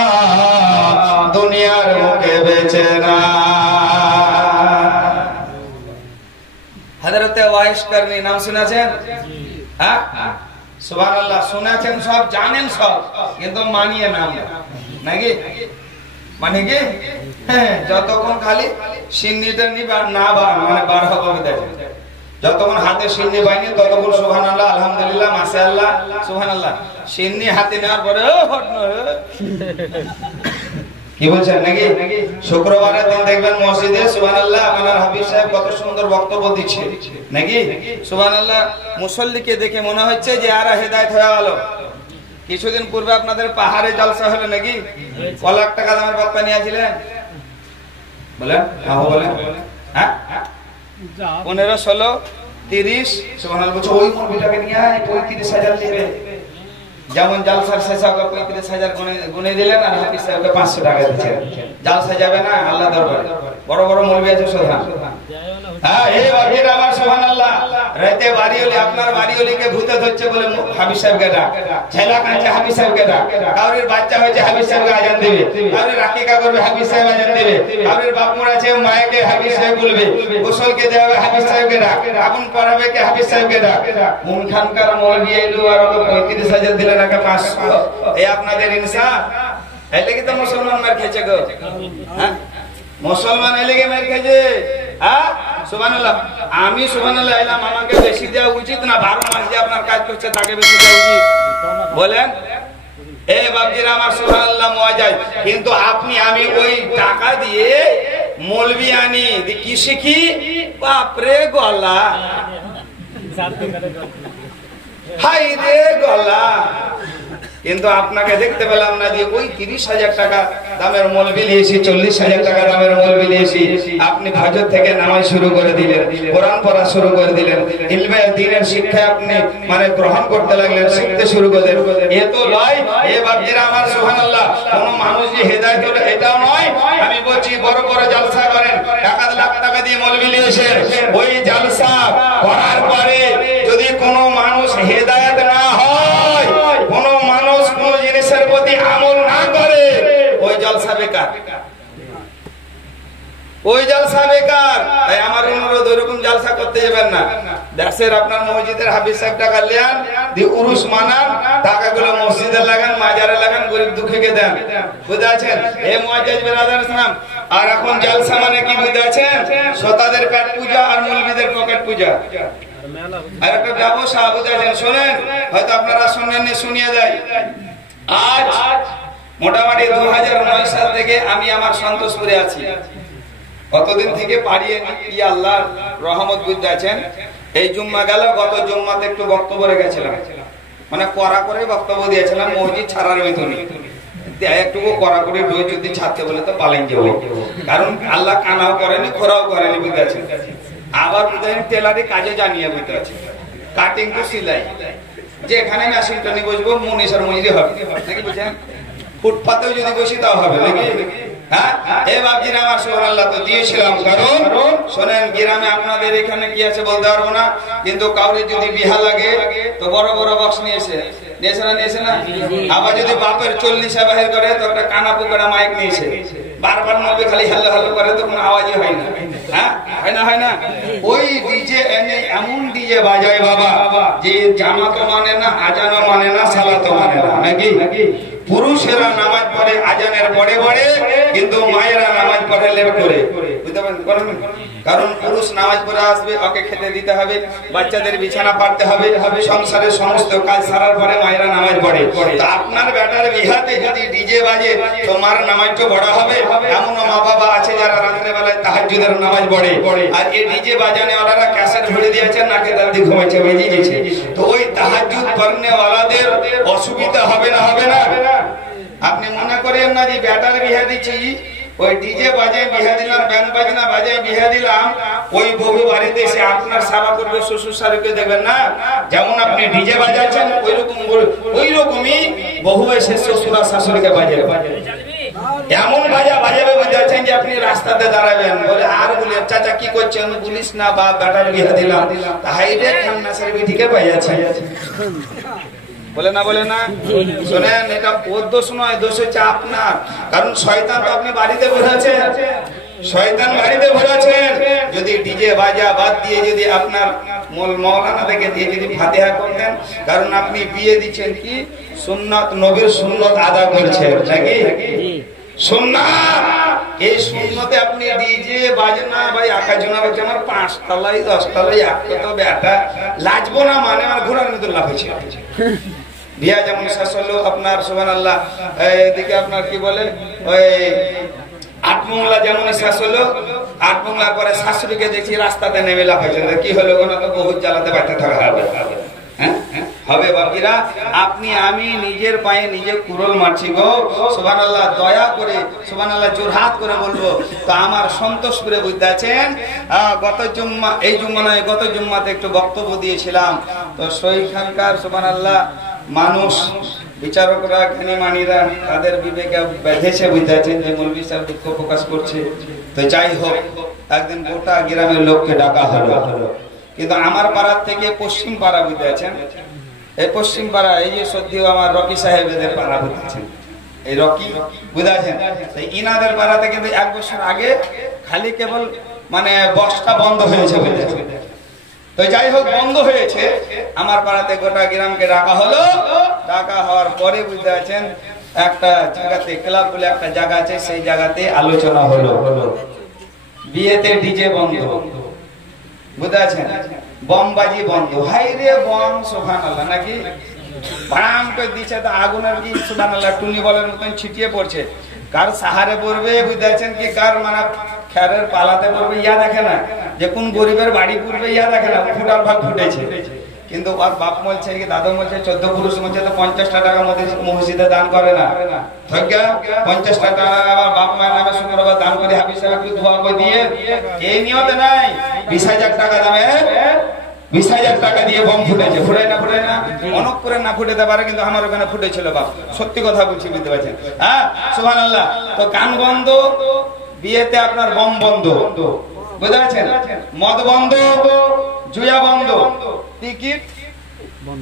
দুনিয়ার মুখে বেঁচে না। হযরতে ওয়াইস করনি নাম শুনেছেন? হ্যাঁ, সুবহানাল্লাহ, শুনেছেন, সব জানেন সব, কিন্তু মানিয়ে নাম নাকি? মানে কি? যতক্ষণ খালি সিন্নিটা নিবা না মানে বার হবে, যতক্ষণ হাতে সিন্নি পাইনি ততক্ষণ সুবহানাল্লাহ, আলহামদুলিল্লাহ, মাশাআল্লাহ, সুবহানাল্লাহ। সিন্নি হাতে নেওয়ার পরে কি বলছেন নাকি? শুক্রবারের দিন দেখবেন মসজিদে সুবহানাল্লাহ আপনার হাবিব সাহেব কত সুন্দর বক্তব্য দিচ্ছে নাকি? সুবহানাল্লাহ, মুসল্লিকে দেখে মনে হচ্ছে যে আর হেদায়েত হয়ে গেল। কিছুদিন পূর্বে আপনাদের পাহাড়ে জলসা হলো নাকি? কত লাখ টাকা দামের বাপ্পা নিয়েছিলেন বলেন? হ্যাঁ, 15, 16, 30 সুবহানাল্লাহ বলছে, ওই মুরগিটাকে নিয়ে 35,000 দিবে। যেমন জালসার শেষ হবে 35,000 গুনে দিলেন, আর হাফিজ সাহেবকে 500 টাকা দিচ্ছেন। জালসা যাবে না আল্লাহ দরবারে, বড় বড় মৌলবি আছে সোধা। হ্যাঁ, এই বাকির আমার সুবহানাল্লাহ, রাতে বাড়িওয়ালি আপনার বাড়িওয়ালিকে ভূতে ধরছে বলে হাফিজ সাহেবকে ডাক, ছেলা কাঁচে হাফিজ সাহেবকে ডাক, কাউরির বাচ্চা হয়েছে হাফিজ সাহেবকে আজান দেবে, কাউরির রাকিকা করবে হাফিজ সাহেব আজান দেবে, কাউরির বাপ মরা আছে মায়েকে হাফিজ সাহেব বলবে, গোসলকে দেওয়া হাফিজ সাহেবকে ডাক, আগুন পড়াবে কে হাফিজ সাহেবকে ডাক। কোনখানকার মৌলবি এলো আর 35,000 দিলেন, 500, এই আপনাদের ইনসাফ? এই লাগি তো মুসলমান মার খেয়েছে গো। হ্যাঁ, মুসলমান এই লাগি মার খেয়েছে। হ্যাঁ, সুবহানাল্লাহ, আমি সুবহানাল্লাহ এলাম, আমাকে বেশি দেওয়া উচিত না? 12 মাস যে আপনার কাজ করছে তাকে বেশি দেওয়া উচিত? বলেন এ বাপজিরা আমার সুবহানাল্লাহ মুআজ্জাজ, কিন্তু আপনি আমি ওই টাকা দিয়ে মৌলবি আনি কি শিখি, বাপরে গলা, হাই রে গলা। কিন্তু আপনাকে দেখতে পেলাম না যে ওই 30,000 টাকা দামের মৌলবি নিয়েছি, 40,000 টাকা দামের মৌলবি নিয়েছি, আপনি ফজর থেকে নামাজ শুরু করে দিলেন, কোরআন পড়া শুরু করে দিলেন, ইলমে দ্বীনের শিক্ষা আপনি মানে গ্রহণ করতে লাগলেন, শিখতে শুরু করে দিলেন। এ তো নয় এ বাপজিরা আমার সুবহানাল্লাহ, কোন মানুষ যে হেদায়েত হলো এটাও নয়। আমি বলছি বড় বড় জলসা করেন, টাকা লাখ টাকা দিয়ে মৌলবি নিয়েছেন, ওই জলসা করার পরে যদি কোন মানুষ হেদায়েত না হয়, কোন মানুষ কোন জিনিসের প্রতি আমল না করে, ওই জলসা বেকার, ওই জলসা বেকার। তাই আমার অনুরোধ ওইরকম জলসা করতে যাবেন না। দেশের আপনার মসজিদের হাফিজ সাহেব টাকা নেন, দিয়ে উরুস মানান, টাকাগুলো মসজিদে লাগান, মাজারে লাগান, গরিব দুঃখীকে দেন, বুঝতে আছেন? এ মুআজ্জাজ বিরাদার ইসলাম। আর এখন জলসা মানে কি বুঝতে আছেন? শ্রোতাদের পেট পূজা আর মৌলবীদের পকেট পূজা, আর একটা ব্যবসা, বুঝতে আছেন? শোনেন, হয়তো আপনারা শুনেননি, শুনিয়ে দেয়। আজ মোটামুটি 2009 সাল থেকে আমি আমার সন্তোষপুরে আছি। কতদিন থেকে পারিয়ে নি, আল্লাহর রহমত, বুঝতে আছেন? এই জুম্মা গেল, গত জুম্মাতে একটু বক্তব্য রেখেছিলাম, মানে কড়া করে বক্তব্য দিয়েছিলাম, মসজিদ ছাড়ার মতনই। একটু কড়া করে ডোজ যদি ছাড়তে বলে তো পালেন যাবো, কারণ আল্লাহ কানাও করেনি, খোরাও করেনি, বুঝতে আছেন? আবার টেলারি কাজে জানিয়ে, বুঝতে আছেন? কাটিং টু সিলাই, যে এখানে মেশিনটা নিয়ে বসবো, মনীষার মজুরি হবে নাকি, বুঝছেন? ফুটপাতেও যদি বসি তাও হবে নাকি? হ্যাঁ, এ বাপজিরা আমার সুবহানাল্লাহ, তো দিয়েছিলাম। কারণ শোনেন, গ্রামে আপনাদের এখানে কি আছে বলতে পারবো না, কিন্তু কাউরে যদি বিহা লাগে তো বড় বড় বক্স নিয়েছে, নিয়েছে না? আবার যদি বাপের 40 বাহির করে তো একটা কানা পোকড়া মাইক নিয়েছে, বারবার নবে খালি হ্যালো হ্যালো করে, তো কোনো আওয়াজই হয় না। হ্যাঁ, হয় না? ওই ডিজে এনে এমন ডিজে বাজায় বাবা, যে জামাতও মানে না, আজানও মানে না, সালাতও মানে না, নাকি? পুরুষেরা নামাজ পড়ে আজানের পরে পড়ে, কিন্তু মায়েরা নামাজ পড়ে লেট করে, বুঝতে পারেন? কারণ পুরুষ নামাজ পড়ে আসবে, ওকে খেতে দিতে হবে, বাচ্চাদের বিছানা পাড়তে হবে, সংসারের সমস্ত কাজ সারার পরে মায়েরা নামাজ পড়ে। তো আপনার বেটার বিহাতে যদি ডিজে বাজে, তোমার নামাজটা বড় হবে। এমন মা বাবা আছে যারা রাত্রে বেলায় তাহাজ্জুদের নামাজ পড়ে, আর এই ডিজে বাজানে ওনারা ক্যাসেট ভরে দিয়েছে, নাকে দাদি ঘুমাইছে, বেজে গেছে। তো ওই তাহাজ্জুদ পড়নে ওয়ালাদের অসুবিধা হবে না? হবে না? আপনি মনে করেন না যে বেটার বিহা দিচ্ছি, ওই ডিজে বাজায় বিহা দিলাম, ব্যান্ড বাজনা বাজায় বিহা দিলাম, ওই বহু বাড়িতে এসে আপনার সেবা করবে, শ্বশুর শাশুড়িকে দেবেন না। যেমন আপনি ডিজে বাজাচ্ছেন, ওই রকমই বহু এসে শ্বশুর শাশুড়িকে বাজাবে, এমন বাজাবে, বুঝাচ্ছেন যে আপনি রাস্তাতে দাঁড়াবেন, বলে আর বলে চাচা কি করছেন, বলিস না বা বেটার বিহা দিলাম, তাই রে খান্না সার্ভিটিকে বাজাচ্ছে, বলে না? শোনেন, এটা ওর দোষ নয়, দোষ হচ্ছে আপনার। কারণ শয়তান তো আপনি বাড়িতে বসেছেন, শয়তান বাড়িতে বসেছেন। যদি ডিজে বাজা বাদ দিয়ে যদি আপনার মৌলানা থেকে দিয়ে যদি ফাতিহা করতেন, কারণ আপনি বিয়ে দিচ্ছেন কি সুন্নাত, নবীর সুন্নত আদা করছেন, নাকি? সুন্নাত, এই সুন্নতে আপনি ডিজে বাজনা ভাই আকাশ জোনা বাজছে, আমার 5 তলায় 10 তলায় একটা তো বেটা লাজবো না, মানে আমার ঘোড়ার মতো লাফেছে। বিয়া যেমন শেষ হলো আপনার সুবহানাল্লাহ, এদিকে আপনার কি বলে ওই 8 মংলা যেমন শেষ হলো, 8 মংলার পরে শাশুড়িকে দেখছি রাস্তাতে নেমে লাফাইছে, কি হলো? ওনা তো বহুত জ্বালাতে বাড়তে থাকা হবে। হবে বাকিরা, আপনি আমি নিজের পায়ে নিজে কুরল মারছি গো, সুবহানাল্লাহ। দয়া করে সুবহানাল্লাহ জোরহাত করে বলবো, তো আমার সন্তোষ করে, বুঝতে আছেন? গত জুম্মা, এই জুম্মা নয়, গত জুম্মাতে একটু বক্তব্য দিয়েছিলাম, তো সেইখানকার সুবহানাল্লাহ মানুষ, বিচারকরা, জ্ঞানীমানীরা তাদের বিবেকে বেঁধেছে, বুঝতে আছেন, যে মৌলভী সাহেব দুঃখ প্রকাশ করছে। তো যাই হোক, একদিন গোটা গ্রামের লোককে ডাকা হলো, কিন্তু আমার পাড়ার থেকে পশ্চিম পাড়া, বুঝতে আছেন? এই পশ্চিম পাড়া, এই যে সত্যিও আমার রকি সাহেব এদের পাড়া, বুঝতেছেন? এই রকি, বুঝতে আছেন? ইনাদের পাড়াতে কিন্তু 1 বছর আগে খালি কেবল মানে বক্সটা বন্ধ হয়েছে, বুঝতে আছেন? তো যাই হোক, বন্ধ হয়েছে, আমার পাড়াতে গোটা গ্রামকে ডাকা হলো। ডাকা হওয়ার পরে, বুঝতে আছেন, একটা জায়গাতে ক্লাব বলে একটা জায়গা আছে, সেই জায়গাতে আলোচনা হলো, বিয়েতে ডিজে বন্ধ, বুঝতে আছেন? বমবাজি বন্ধ, হাই রে বম, সুবহানাল্লাহ, নাকি? ভাম করে দিচ্ছে তো আগুনের কি সুবহানাল্লাহ টুনি বলের মতন ছিটিয়ে পড়ছে। কার সাহারে পড়বে বুঝতেছেন কি, কার মানে খেরের পালাতে পড়বে ইয়া দেখে না, যে কোন গরিবের বাড়ি পড়বে ইয়া দেখে না, ফুটার ভাগ ফুটেছে। কিন্তু ওর বাপ বলছে কি দাদু বলছে 14 পুরুষ বলছে তো 50টা টাকা মসজিদে দান করে না, 50টা টাকা আমার বাপ মায়ের নামে শুক্রবার দান করে হাফিজ সাহেবকে দোয়া করে দিয়ে এই নিয়তে নাই 20,000 টাকা দামে 20,000 টাকা দিয়ে বম ফুটেছে। ফুটায় না অনেক করে না ফুটেতে পারে, কিন্তু আমার ওখানে ফুটেছিল বাপ, সত্যি কথা বলছি, বুঝতে পারছেন? হ্যাঁ সুবহানাল্লাহ। তো গান বন্ধ, বিয়েতে আপনার বম বন্ধ, বুঝতে পারছেন? মদ বন্ধ, জুয়া বন্ধ, টিকিট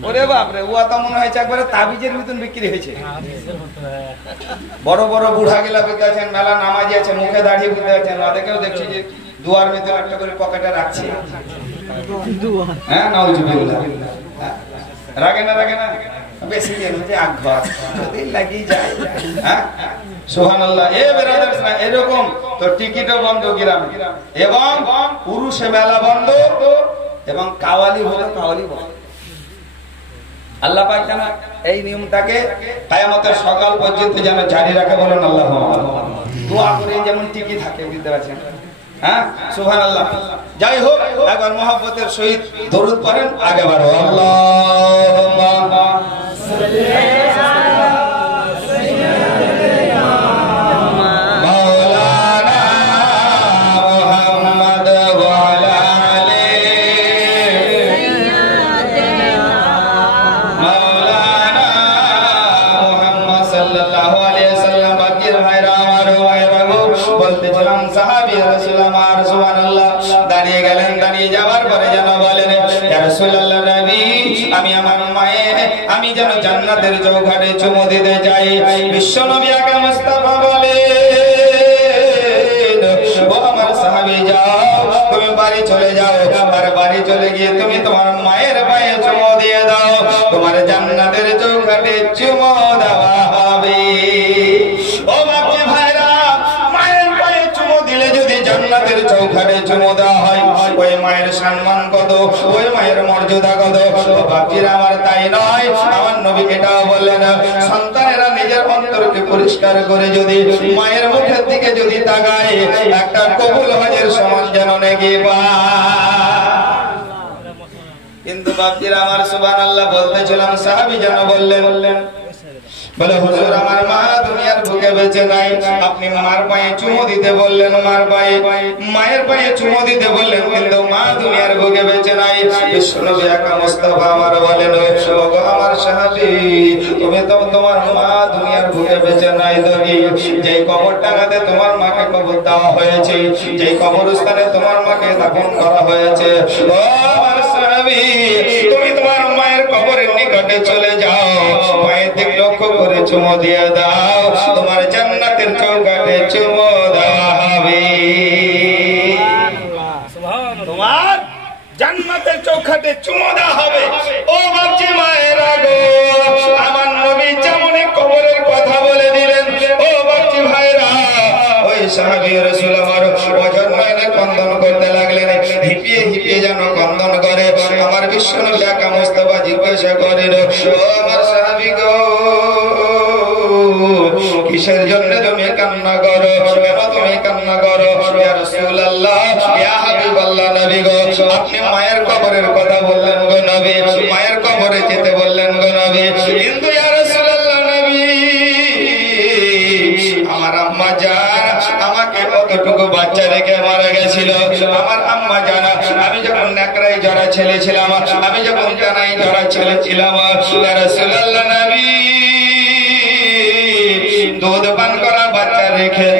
ওরে বাপরে ও তো মনে হয়েছে একবারে তাবিজের মতন বিক্রি হয়েছে। বড় বড় বুড়া গেলা বুঝতে পারছেন, মেলা নামাজি আছে, মুখে দাঁড়িয়ে বুঝতে পারছেন, ওদেরকেও দেখছি যে দুয়ার ভিতরে একটা করে পকেটে রাখছে। হ্যাঁ নাউজুবিল্লাহ, রাগে না বেশি হচ্ছে আগ্রহ যদি লাগি যায়। হ্যাঁ সুবহানাল্লাহ। এ ব্রাদার্স না এরকম তো টিকিটও বন্ধ গ্রামে, এবং পুরুষে মেলা বন্ধ, এবং কাওয়ালি হলো কাওয়ালি বন্ধ। আল্লাহ পাক যেন এই নিয়মটাকে কিয়ামতের সকাল পর্যন্ত যেন জারি রাখে, বলেন আল্লাহুম্মা। দোয়া করে যেমন টিকি থাকে, বুঝতে পারছেন? হ্যাঁ সুবহানাল্লাহ। যাই হোক, একবার মহব্বতের সহিত দরুদ পড়েন, আগে বাড়ো। আল্লাহুম্মা সাল্লি আলা সাইয়্যিদিনা মাওলানা মুহাম্মদ ওয়া আলা আলি সাইয়্যিদিনা মাওলানা মুহাম্মদ সাল্লাল্লাহু আলাইহি ওয়াসাল্লাম। বাকির ভাইরা আমার ভাইরা গো, বলতেছিলাম সাহাবী রাসূল আমার সুবহানাল্লাহ দাঁড়িয়ে গেলেন, দাঁড়িয়ে যাওয়ার পরে যেন বলেন ইয়া রাসূলুল্লাহ নবী, আমি আমার মায়ের আমি যেন জান্নাতের চৌখাটে চুমু দিতে চাই। বিশ্ব নবী আকা মুস্তাফা বলেন ও আমার সাহাবী যাও, তুমি বাড়ি চলে যাও, আর বাড়ি চলে গিয়ে তুমি তোমার মায়ের পায়ে চুমু দিয়ে দাও, তোমার জান্নাতের চৌখাটে চুমু দেওয়া হবে। ও বাপজি ভাইরা, মায়ের পায়ে চুমু দিলে যদি জান্নাতের চৌখাটে চুমু দেওয়া হয়, ওই মায়ের সম্মান কত, ওই মায়ের মর্যাদা কত। বাপজিরা আমার তাই নয়, আমার নবী এটাও বললেন, সন্তানেরা নিজের অন্তরকে পরিষ্কার করে যদি মায়ের মুখের দিকে যদি তাকায়, একটা কবুল হজের সমান যেন নেকি পায়। কিন্তু বাপজিরা আমার সুবহানাল্লাহ বলতেছিলাম, সাহাবী যেন বললেন বলে হুজুর আমার মা দুনিয়ার বুকে বেঁচে নাই, আপনি মার পায়ে চুমু দিতে বললেন, মার পায়ে মায়ের পায়ে চুমু দিতে বললেন, কিন্তু মা দুনিয়ার বুকে বেঁচে নাই। বিশ্বনবী আকা মুস্তাফা আমার বলেন, ওগো আমার সাহাবী, তুমি তো তোমার মা দুনিয়ার বুকে বেঁচে নাই, তুমি যেই কবরটাতে তোমার মাকে কবর দেওয়া হয়েছে, যেই কবরস্থানে তোমার মাকে দাফন করা হয়েছে, ও আমার সাহাবী, তুমি তোমার মায়ের কবরের নিকটে চলে যাও, মায়ের দিকে লক্ষ্য করে চুমু দিয়ে দাও, তোমার জান্নাতের চৌকাঠে চুমু দেওয়া হবে। তোমার জান্নাতের চৌকাঠে চুমু দেওয়া হবে। ও বাপজি মায়েরা গো, আমার নবী যেমন কবরের কথা বলে দিলেন, ও বাপজি ভাইরা, ওই সাহাবী রাসূল আমার ওজন মাইনে কন্দন করতে লাগলেন, হিপিয়ে হিপিয়ে যেন কন্দন করে। আমার বিশ্বনবী আকা মুস্তাফা জিজ্ঞাসা করেন, ও আমার সাহাবী গো, কিসের জন্য তুমি কান্না করো, কেন তুমি কান্না করো? ইয়া রাসূলুল্লাহ, ইয়া হাবিবাল্লাহ নবী গো, আপনি মায়ের কবরের কথা বললেন গো নবী, মায়ের কবরে যেতে বললেন গো নবী, কিন্তু ইয়া রাসূলুল্লাহ নবী, আমার আম্মা জান আমাকে কতটুকু বাচ্চা রেখে মারা গেছিল। আমার আম্মা জান আমি যখন নেকড়াই জরা ছেলে ছিলাম, আমি যখন কানাই জরা ছেলে ছিলাম, ইয়া রাসূলুল্লাহ নবী, দুধ পান করা বাচ্চা রেখে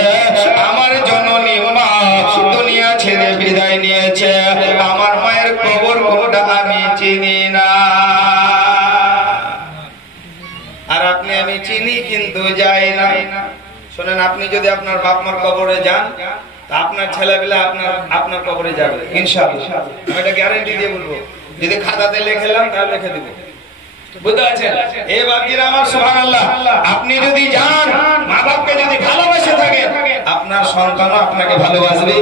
আমার জননী মা দুনিয়া ছেড়ে বিদায় নিয়েছে। আমার মায়ের কবর কোনটা আমি চিনি না, আর আপনি আমি চিনি কিন্তু যাই না। শোনেন, আপনি যদি আপনার বাপ মার কবরে যান, তা আপনার ছেলেবেলা আপনার কবরে যাবে ইনশাআল্লাহ, আমি এটা গ্যারান্টি দিয়ে বলবো। যদি খাতাতে লিখলাম তাহলে লিখে দেব, বুঝতে পারছেন? এই বাপজিরা আমার সুবহানাল্লাহ, আপনি যদি যান, মা বাপকে যদি ভালোবেসে থাকেন, আপনার সন্তান আপনাকে ভালোবাসবে,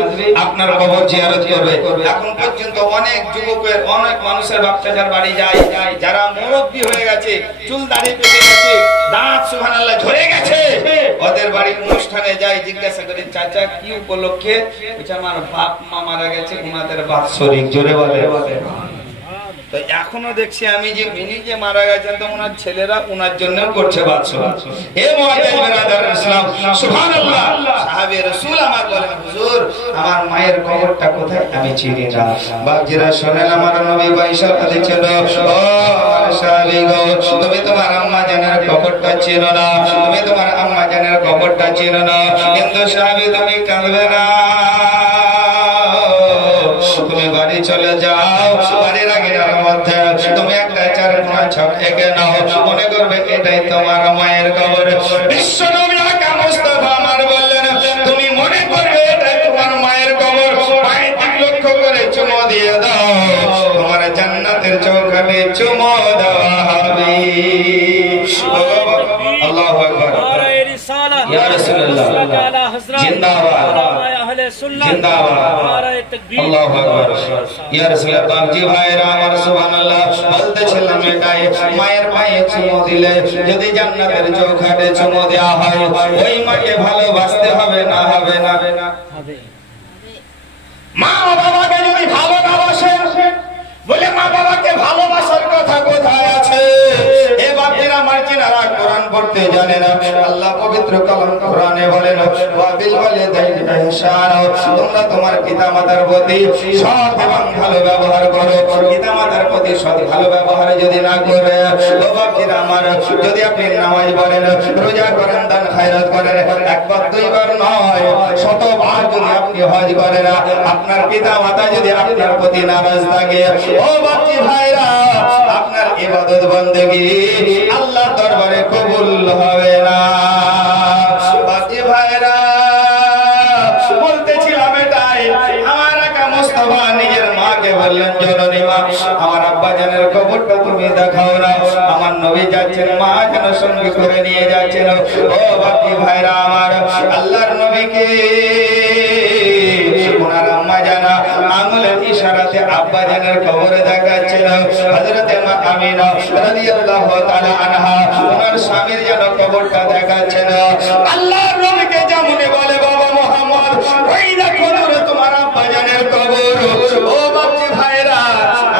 আপনার কবর জিয়ারত করবে। এখন পর্যন্ত অনেক যুবকের, অনেক মানুষের বাচ্চাদের বাড়ি যায়, যারা মুরব্বী হয়ে গেছে, চুল দাড়ি পেকে গেছে, দাঁত সুবহানাল্লাহ ঝরে গেছে, ওদের বাড়ির অনুষ্ঠানে যাই, জিজ্ঞাসা করি চাচা কি উপলক্ষে? বলছে আমার বাপ মা মারা গেছে, ওনাদের বাৎসরিক। জোরে বলে। তো এখনো দেখছি আমি যে উনি যে মারা গেছেন, তো ওনার ছেলেরা ওনার জন্য করছে বাৎসরিক। হে মুআজ্জিজ বিরাদার ইসলাম, সুবহানাল্লাহ। সাহাবী রাসূল আমার বলেন, হুজুর আমার মায়ের কবরটা কোথায়? আমি চিনি না। বাপজিরা শোনেন, আমার নবী বাইশা দিয়েছিল, ও আমার সাহাবী গো, তুমি তোমার আম্মা জানের কবরটা চিনো না, তুমি তোমার আম্মা জানের কবরটা চিনো না, কিন্তু সাহাবী তুমি কাঁদবে না, তুমি বাড়ি চলে যাও, বাড়ির আগের মধ্যে তুমি একটা চারকোনা ছাপ এঁকে নাও, মনে করবে এটাই তোমার মায়ের কবর। বিশ্ব নবী আকা মুস্তাফা আমার বললেন, তুমি মনে করবে এটাই তোমার মায়ের কবর, মায়ের দিক লক্ষ্য করে চুমো দিয়ে দাও, তোমার জান্নাতের চৌকাঠে চুমো দেওয়া হবে। আল্লাহু আকবার। ইয়া রাসূলুল্লাহ জিন্দাবাদ, জিন্দাবাদ, আল্লাহু আকবার। ইয়া রাসূলুল্লাহ, বাপজি ভাইরা আমার সুবহানাল্লাহ, বলতেছিলাম এটাই, মায়ের পায়ে চুমো দিলে যদি জান্নাতের চৌকাঠে চুমো দেওয়া হয়, ওই মাকে ভালোবাসতে হবে না? হবে না? মা বাবাকে যদি ভালো না বাসেন, বলে মা বাবাকে ভালোবাসার কথা কোথায় আছে? এ বাপজিরা মার্জিনারা কোরআন পড়তে জানে না। আল্লাহ পবিত্র কালাম কোরআনে বলেন, ওয়া বিল ওয়ালিদাইনি ইহসান, তোমরা তোমার পিতামাতার প্রতি সৎ এবং ভালো ব্যবহার করো। পিতামাতার প্রতি সৎ ভালো ব্যবহার যদি না করে, ও বাপজিরা আমার, যদি আপনি নামাজ পড়েন, রোজা করেন, দান খায়রাত করেন, একবার দুইবার নয়, শতবার যদি আপনি হজ করেন, আপনার পিতামাতা যদি আপনার প্রতি নারাজ থাকে, ও বাপজি ভাইরা, আপনার ইবাদত বন্দেগী আল্লাহর দরবারে কবুল হবে না। বাপজি ভাইরা, বলতেছিলাম এটাই, আমার আকা মুস্তাফা নিজের মাকে বললেন, জননী মা, আমার আব্বা জানের কবরটা তুমি দেখাও না। আমার নবী যাচ্ছেন, মা যেন সঙ্গে করে নিয়ে যাচ্ছেন। ও বাপজি ভাইরা আমার, আল্লাহর নবীকে ওনার আম্মা জানা আঙুলের ইশারাতে আব্বা জানের কবরে দেখাচ্ছিল। হযরতে মা আমিনা রাদিয়াল্লাহু তাআলা আনহা ওনার স্বামীর যেন কবরটা দেখাচ্ছেন। আল্লাহর নবীকে যেমন বলে, বাবা মুহাম্মদ, ওই দেখো দূরে তোমার আব্বা জানের কবর। ও বাপজি ভাইরা,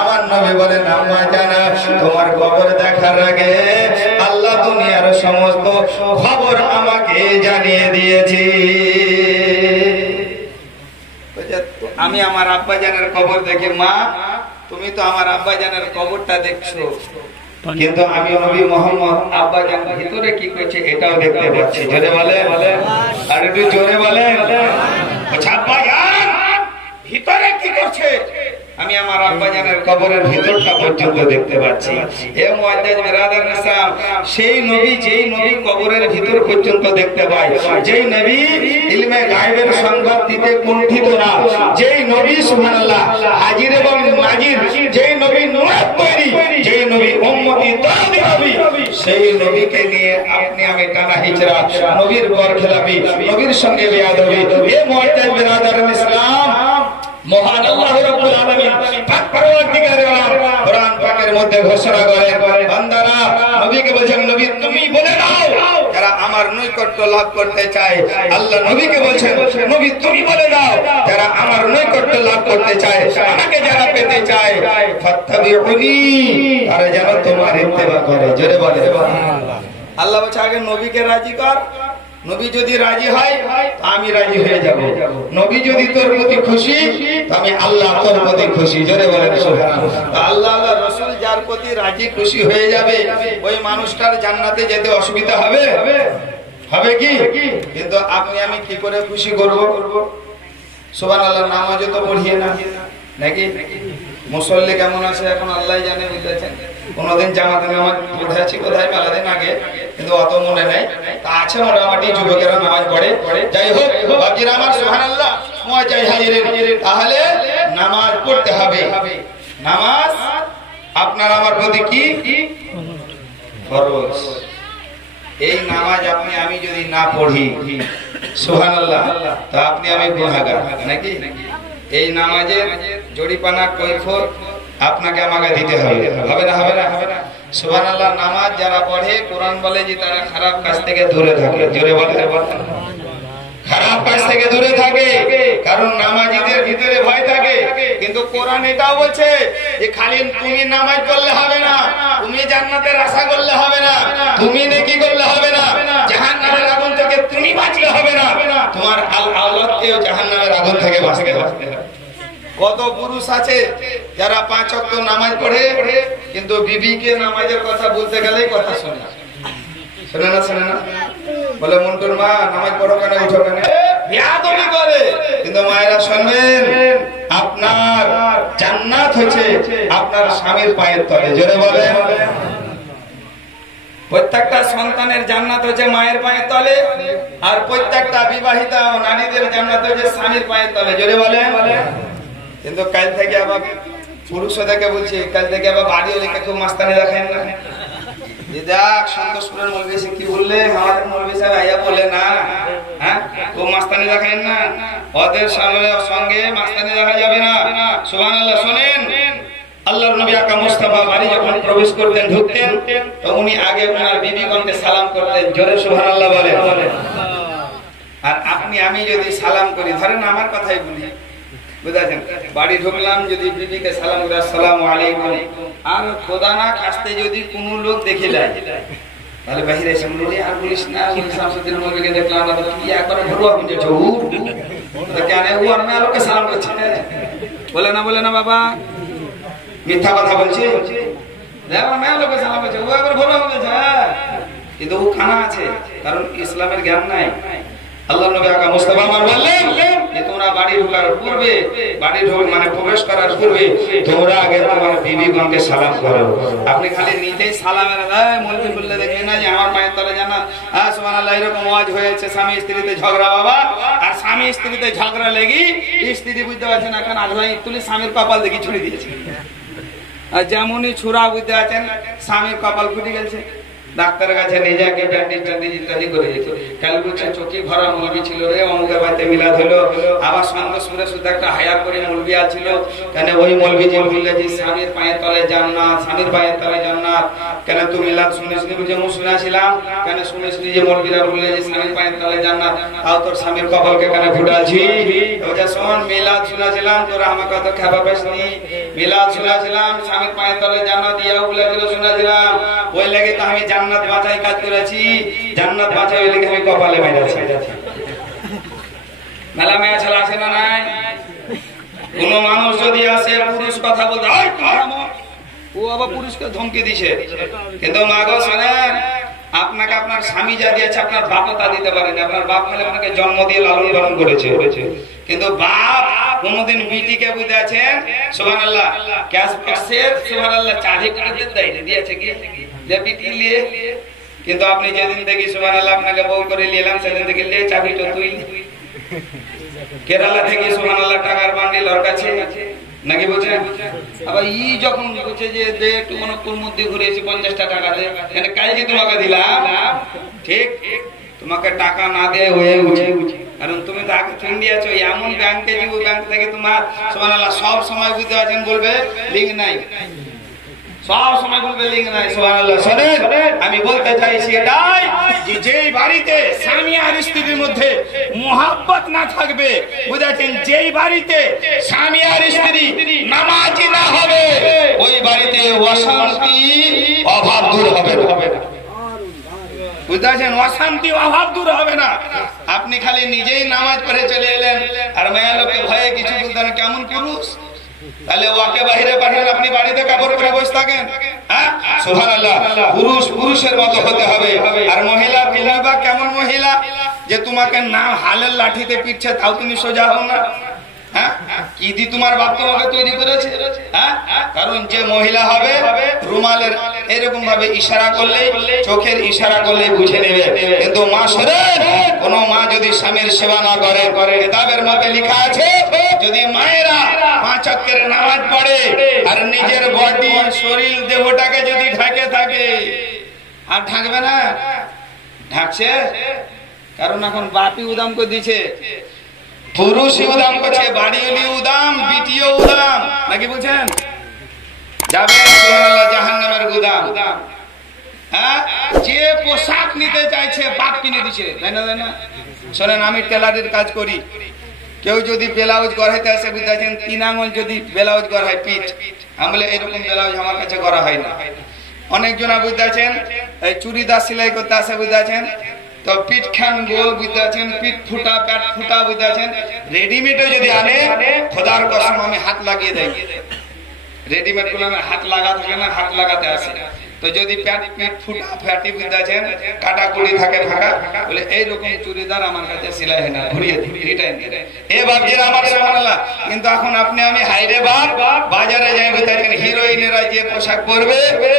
আমার নবী বলেন, আম্মা জানা তোমার কবর দেখার আগে আল্লাহ দুনিয়ার সমস্ত খবর আমাকে জানিয়ে দিয়েছে। আমি আমার আব্বা জানের কবর দেখি, মা তুমি তো আমার আব্বা জানের কবরটা দেখছো, কিন্তু আমি নবী মুহাম্মদ আব্বা জান ভিতরে কি করছে এটাও দেখতে পাচ্ছি। জোরে বলেন, আর একটু জোরে বলেন, আব্বা জান ভিতরে কি করছে আমি আমার আব্বা জানের কবরের ভিতরটা পর্যন্ত দেখতে পাচ্ছি। এ মুআজ্জিজ বিরাদার ইসলাম, সেই নবী যেই নবী কবরের ভিতর পর্যন্ত দেখতে পায়, যেই নবী ইলমে গায়বের সংবাদ দিতে কুণ্ঠিত না, যেই নবী সুবহানাল্লাহ হাজির এবং নাজির, যেই নবী নূরের তৈরি, যেই নবী উম্মতি দরদি নবী, সেই নবীকে নিয়ে আপনি আমি টানা হিজরা, নবীর বরখেলাপি, নবীর সঙ্গে বেয়াদবি। এ মুআজ্জিজ বিরাদার ইসলাম, মহান আল্লাহ রাব্বুল আলামিন পাক পরওয়ারদিগার আলম কোরআন পাকের মধ্যে ঘোষণা করেন, বান্দারা নবীকে বলেন, নবী তুমি বলে দাও যারা আমার নৈকট্য লাভ করতে চায়। আল্লাহ নবীকে বলেন, নবী তুমি বলে দাও যারা আমার নৈকট্য লাভ করতে চায়, আমাকে যারা পেতে চায়, ফাত্তাবিউনি, তারা যেন তোমার ইত্তেবা করে। জোরে বলে সুবহানাল্লাহ। আল্লাহ বলছে আগে নবীকে রাজি কর, নবী যদি রাজি হয় আমি রাজি হয়ে যাব, নবী যদি তোর প্রতি খুশি আমি আল্লাহ তোর প্রতি খুশি। জোরে বলেন সুবহানাল্লাহ। আল্লাহ আল্লাহ রাসূল যার প্রতি রাজি খুশি হয়ে যাবে, ওই মানুষটার জান্নাতে যেতে অসুবিধা হবে? হবে কি? কিন্তু আপনি আমি কি করে খুশি করব? সুবহানাল্লাহ। নামাজও তো পড়িয়ে না নাকি, মুসল্লি কেমন আছে এখন আল্লাহ জানে, বুঝতেছেন। কোনদিন জামাতে নামাজ পড়ে আছি কোথায় মেলা দিন আগে, কিন্তু অত মনে নাই, তা আছে মোটামুটি যুবকেরা নামাজ পড়ে। যাই হোক বাপজিরা আমার, সুবহানাল্লাহ, মুআজ্জিজ হাজিরিন, তাহলে নামাজ পড়তে হবে। নামাজ আপনার আমার প্রতি কি ফরজ? এই নামাজ আপনি আমি যদি না পড়ি সুবহানাল্লাহ, তো আপনি আমি গুনাহগার নাকি? এই নামাজের জরিপানা কৈফিয়ত আপনাকে আমাকে দিতে হবে, হবে না? হবে না? সুবহানাল্লাহ। নামাজ যারা পড়ে, কোরআন বলে যে তারা খারাপ কাজ থেকে দূরে থাকে। জোরে বলে, খারাপ কাজ থেকে দূরে থাকে, কারণ নামাজীদের ভিতরে ভয় থাকে। কিন্তু কোরআন এটাও বলছে যে খালি তুমি নামাজ পড়লে হবে না, তুমি জান্নাতের আশা করলে হবে না, তুমি নেকি করলে হবে না, জাহান্নামের আগুন থেকে তুমি বাঁচলে হবে না, তোমার আওলাদকেও জাহান্নামের আগুন থেকে বাঁচতে হবে। কত পুরুষ আছে যারা 5 ওয়াক্ত নামাজ পড়ে, কিন্তু বিবিকে নামাজের কথা বলতে গেলেই কথা শোনে না, শোনে না। বলে মন্টুর মা নামাজ পড়ো কেন, উঠো কেন, বিয়াদবি করে। কিন্তু মায়েরা শুনবেন, আপনার জান্নাত হচ্ছে আপনার স্বামীর পায়ের তলে। জোরে বলেন। প্রত্যেকটা সন্তানের জান্নাত হচ্ছে মায়ের পায়ের তলে, আর প্রত্যেকটা বিবাহিতা নারীদের জান্নাত হচ্ছে স্বামীর পায়ের তলে। জোরে বলেন। কিন্তু কাল থেকে আবার পুরুষদেরকে বলছি, কাল থেকে আবার বাড়ি হলে কেউ মাস্তানি দেখেন না। দেখ সন্তোষপুরের মৌলভী এসে কি বললে, আমাদের মৌলভী সাহেব আইয়া বলে না, হ্যাঁ ও মাস্তানি দেখেন না, ওদের সঙ্গে মাস্তানি দেখা যাবে না। সুবহানাল্লাহ। শোনেন, আল্লাহর নবী আকা মুস্তাফা বাড়ি যখন প্রবেশ করতেন, ঢুকতেন, তো উনি আগে ওনার বিবিগণকে সালাম করতেন। জোরে সুবহানাল্লাহ বলে। আর আপনি আমি যদি সালাম করি, ধরেন আমার কথাই বলি, বুঝাছেন, বাড়ি ঢুকলাম, যদি বিবিকে সালাম করে আসসালামু আলাইকুম, আর খোদা না খাস্তে যদি কোনো লোক দেখে যায়, তাহলে বাহিরে এসে বলি আর বলিস না, শামসুদ্দিন মৌলভীকে দেখলাম না, তো কি একবারে ভরুয়া বুঝেছ, কেন ও আর মেয়ে লোককে সালাম করছে, বলে না বাবা, মিথ্যা কথা বলছে, দেখো মেয়ে লোককে সালাম করছে, ও একবার ভরুয়া বুঝেছে। কিন্তু ও খানা আছে, কারণ ইসলামের জ্ঞান নাই। আল্লাহ নবী আকা মুস্তাফা আমার বললেন যে তোমরা বাড়ি ঢোকার পূর্বে, বাড়ি মানে প্রবেশ করার পূর্বে তোমরা আগে তোমার বিবিগণকে সালাম করো। আপনি খালি নিজেই সালামের মৌলভী বললে দেখলেন না যে আমার মায়ের তলে জানা, হ্যাঁ সুবহানাল্লাহ, এরকম ওয়াজ হয়েছে, স্বামী স্ত্রীতে ঝগড়া বাবা, আর স্বামী স্ত্রীতে ঝগড়া লেগে স্ত্রী বুঝতে পারছেন এখন আগলাই তুলি স্বামীর কপাল দেখি ছুড়ে দিয়েছে, আর যেমনই ছুরা বুঝতে পারছেন স্বামীর কপাল ফুটে গেছে। ডাক্তারের কাছে নিয়ে যাকে ব্যান্ডেজ ট্যান্ডেজ ইত্যাদি করে যেত। কাল বলছে চোখে ভরা মৌলভী ছিল রে, অমুকের বাড়িতে মিলাদ হলো। আবার সন্তোষপুরে শুধু একটা হায়ার করে মৌলভী আছিল, কেন ওই মৌলভী যে বললে যে স্বামীর পায়ের তলে জান্নাত, স্বামীর পায়ের তলে জান্নাত, কেন তুই মিলাদ শুনেছিলি? বুঝে মু শুনেছিলাম, কেন শুনেছিলি যে মৌলভীরা বললে যে স্বামীর পায়ের তলে জান্নাত, তাও তোর স্বামীর কপালকে কেন ফুটাছি? বলছে শোন, মিলাদ শুনেছিলাম, তোরা আমাকে অত খেপা পেসনি, মিলাদ শুনেছিলাম, স্বামীর পায়ের তলে জান্নাত দিয়াও বলেছিল শুনেছিলাম, ওই লেগে তো আমি জান্নাত বাঁচাই কাজ করেছি, জান্নাত বাঁচাই ওই লেগে আমি কপালে মেরেছি। মেলা মেয়া ছেলে আসে না নাই? কোন মানুষ যদি আসে পুরুষ কথা বলতে, ও আবার পুরুষকে ধমকি দিছে। কিন্তু মা গো শোনেন, আপনাকে আপনার স্বামী যা দিয়েছে আপনার বাপও তা দিতে পারেনি। আপনার বাপ খালি আপনাকে জন্ম দিয়ে লালন পালন করেছে, কিন্তু বাপ কোনদিন বিটিকে বুঝতে আছেন সুবহানাল্লাহ ক্যাশ বক্সের সুবহানাল্লাহ চাবি কাটে দেয়নি, দিয়েছে কি যে বিটি নিয়ে। কিন্তু আপনি যেদিন থেকে সুবহানাল্লাহ আপনাকে বউ করে নিলাম, সেদিন থেকে লে চাবিটা তুই কেরালা থেকে সুবহানাল্লাহ টাকার বান্ডিল ওর কাছে নাকি বলছেন। আবার ই যখন বলছে যে দে একটু মনকুর মধ্যে ঘুরেছি 50 টাকা দে, মানে কালকে তোমাকে দিলাম, ঠিক তোমাকে টাকা না দেয় হয়ে উঠে, কারণ তুমি তো আগে ফ্রেন্ড দিয়েছো এমন ব্যাংকে যে ওই ব্যাংক থেকে তোমার সুবহানাল্লাহ সব সময় বুঝতে পারছেন বলবে লিঙ্ক নাই, সব সময় বলবে লিঙ্ক নাই। সুবহানাল্লাহ। শুনেন, আমি বলতে চাইছি এটাই যে যেই বাড়িতে স্বামী আর স্ত্রীর মধ্যে মোহাব্বত না থাকবে, বুঝেছেন, যেই বাড়িতে স্বামী আর স্ত্রী নামাজি না হবে, ওই বাড়িতে অশান্তি অভাব দূর হবে না। বুঝতেছেন, অশান্তি অভাব দূর হবে না। আপনি খালি নিজেই নামাজ পড়ে চলে এলেন আর মেয়ে লোককে ভয়ে কিছু বলতেন, কেমন পুরুষ, তাহলে ওকে বাইরে পাঠান, আপনি বাড়িতে কাপড় পরে বসে থাকেন। হ্যাঁ সুবহানাল্লাহ, পুরুষ পুরুষের মতো হতে হবে। আর মহিলা, তুমি বা কেমন মহিলা যে তোমাকে না হালের লাঠিতে পিটছে তাও তুমি সোজা হও না? হ্যাঁ, কি দি তোমার বাপ তোমাকে তৈরি করেছে? হ্যাঁ, কারণ যে মহিলা হবে রুমালের এরকম ভাবে ইশারা করলে, চোখের ইশারা করলে বুঝে নেবে। কিন্তু মা শোনেন, কোন মা যদি স্বামীর সেবা না করে, কিতাবের মধ্যে লেখা আছে যদি মায়েরা 5 ওয়াক্তের নামাজ পড়ে আর নিজের বডি শরীর দেহটাকে যদি ঢাকে থাকে, আর ঢাকবে না, ঢাকছে, কারণ এখন বাপি উদাম করে দিছে, পুরুষই উদাম করছে, বাড়িওয়ালি উদাম, বিটিও উদাম, নাকি বলছেন? যাবে সুবহানাল্লাহ জাহান্নামের গুদাম। হ্যাঁ, যে পোশাক নিতে চাইছে বাপ কিনে দিছে, তাই না? শোনেন, আমি টেলারের কাজ করি। কেউ যদি ব্লাউজ গড়াইতে আসে, বুঝতেছেন, 3 আঙুল যদি ব্লাউজ গড়ায় পিঠ, আমি বলে এরকম ব্লাউজ আমার কাছে করা হয় না। অনেকজনা বুঝতেছেন এই চুড়িদার সেলাই করতে আসে, বুঝতেছেন, তো পিঠ খান গোল, বুঝতেছেন, পিঠ ফুটা, পেট ফুটা, বুঝতেছেন। রেডিমেডও যদি আনে, খোদার কসম আমি হাত লাগিয়ে দেয়। রেডিমেড গুলো হাত লাগা থাকে না, হাত লাগাতে আসে। তো যদি পেট ফুটা ফ্যাটি বুঝতেছেন, কাটা কুড়ি থাকে ফাঁকা, বলে এইরকম চুড়িদার আমার কাছে সেলাই হয় না, ঘুরিয়ে দিই, রিটার্ন দিয়ে। এ বাপজিরা আমার সুবহানাল্লাহ। কিন্তু এখন আপনি আমি হাইরে বাপ বাজারে যাই, বুঝতেছেন, হিরোইনেরা যে পোশাক পরবে,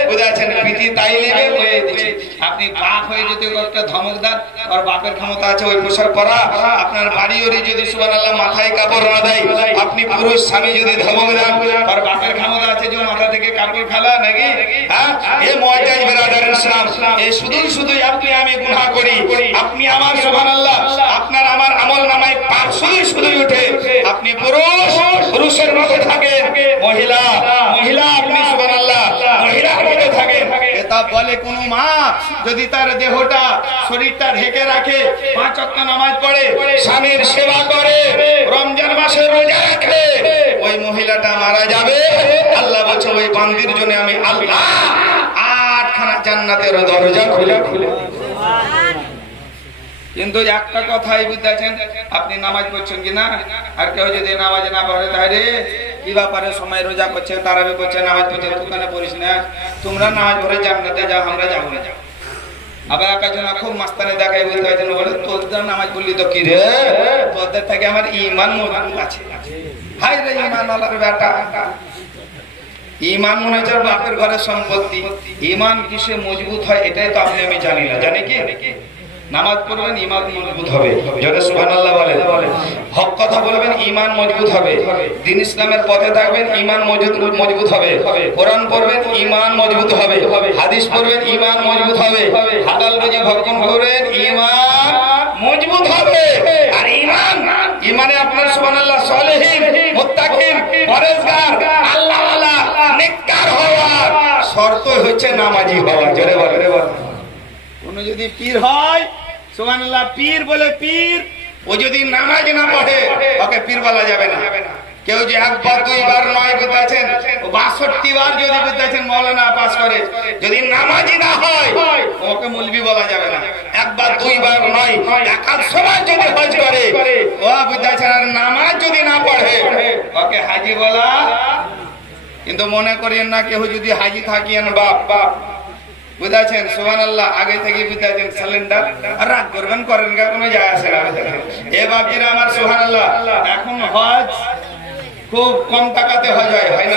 বুঝতেছেন, পিটি তাই নেবে, বয়ে দিচ্ছে। আপনি বাপ হয়ে যদি একটা ধমক দেন, আর বাপের ক্ষমতা আছে ওই পোশাক পরা, আপনার বাড়িওরই যদি সুবহানাল্লাহ মাথায় কাপড় না দেয়, আপনি পুরুষ স্বামী যদি ধমক দেন, আর বাপের ক্ষমতা আছে যে মাথা থেকে কাপড় ফেলা, নাকি? হ্যাঁ, এ মুআজ্জাজ বিরাদার ইসলাম, এ শুধু আপনি আমি গুনাহ করি, আপনি আমার সুবহানাল্লাহ, আপনার আমার আমল নামায় পাপ শুধু উঠে। আপনি পুরুষের মতো থাকেন, মহিলা আপনি সুবহানাল্লাহ মহিলার মতো থাকেন। এটা বলে কোন মা যদি তার দেহটা শরীরটা ঢেকে রাখে, 5 ওয়াক্ত নামাজ পড়ে, স্বামীর সেবা করে, রমজান মাসে রোজা রাখে, ওই মহিলাটা মারা যাবে, আল্লাহ বলছে ওই বান্দির জন্য আমি আল্লাহ 8খানা জান্নাতের দরজা খুলে। কিন্তু একটা কথাই বুঝতেছেন, আপনি নামাজ পড়ছেন কিনা, আর কেউ যদি নামাজ না পড়ে, তাহলে কি ব্যাপারে সময় রোজা করছে, তারাবি করছে, নামাজ পড়ছে, দোকানে পড়িস না, তোমরা নামাজ পড়ে জান্নাতে যাও, আমরা যাবো না। আবার একজন খুব মাস্তানি দেখাই, বুঝতে পারছেন, বলে তোদের নামাজ পড়লি তো কি রে, তোদের থেকে আমার ঈমান মজবুত আছে। হাই রে ঈমান আল্লাহর বেটা, ঈমান মনে হচ্ছে বাপের ঘরের সম্পত্তি। ঈমান কিসে মজবুত হয় এটাই তো আপনি আমি জানি না, জানি কি? নামাজ পড়বেন, ঈমান মজবুত হবে, জোরে সুবহানাল্লাহ বলেন। হক কথা বলবেন, ঈমান মজবুত হবে। দ্বীন ইসলামের পথে থাকবেন, ঈমান মজবুত হবে। কোরআন পড়বেন, ঈমান মজবুত হবে। হাদিস পড়বেন, ঈমান মজবুত হবে। হালাল রুজি ভক্ষণ করবেন, ঈমান মজবুত হবে। আর ঈমানে আপনার সুবহানাল্লাহ সালেহিন, মুত্তাকিন, পরেজগার, আল্লাহওয়ালা, নেককার হওয়ার শর্ত হচ্ছে নামাজি হওয়া, জোরে বলেন। কোন যদি পীর হয়, সুবহানাল্লাহ, পীর বলে পীর, ও যদি নামাজ না পড়ে, ওকে পীর বলা যাবে না। কেউ যে 1 বার 2 বার নয়, বুঝতেছেন, 62 বার যদি বুঝতেছেন মৌলানা পাস করে, যদি নামাজি না হয়, ওকে মৌলভী বলা যাবে না। 1 বার 2 বার নয়, একাধ সময় যদি হজ করে, ও বুঝতেছেন, আর নামাজ যদি না পড়ে, ওকে হাজি বলা। কিন্তু মনে করেন না, কেউ যদি হাজি থাকিয়েন বাপ বুঝাচ্ছেন, সুবহানাল্লাহ, আগে থেকে বুঝাচ্ছেন সিলিন্ডার, আর রাগ করবেন করেন, কোনো যায় আসে না। এ বাপজিরা আমার সুবহানাল্লাহ, এখন হজ খুব কম টাকাতে হজ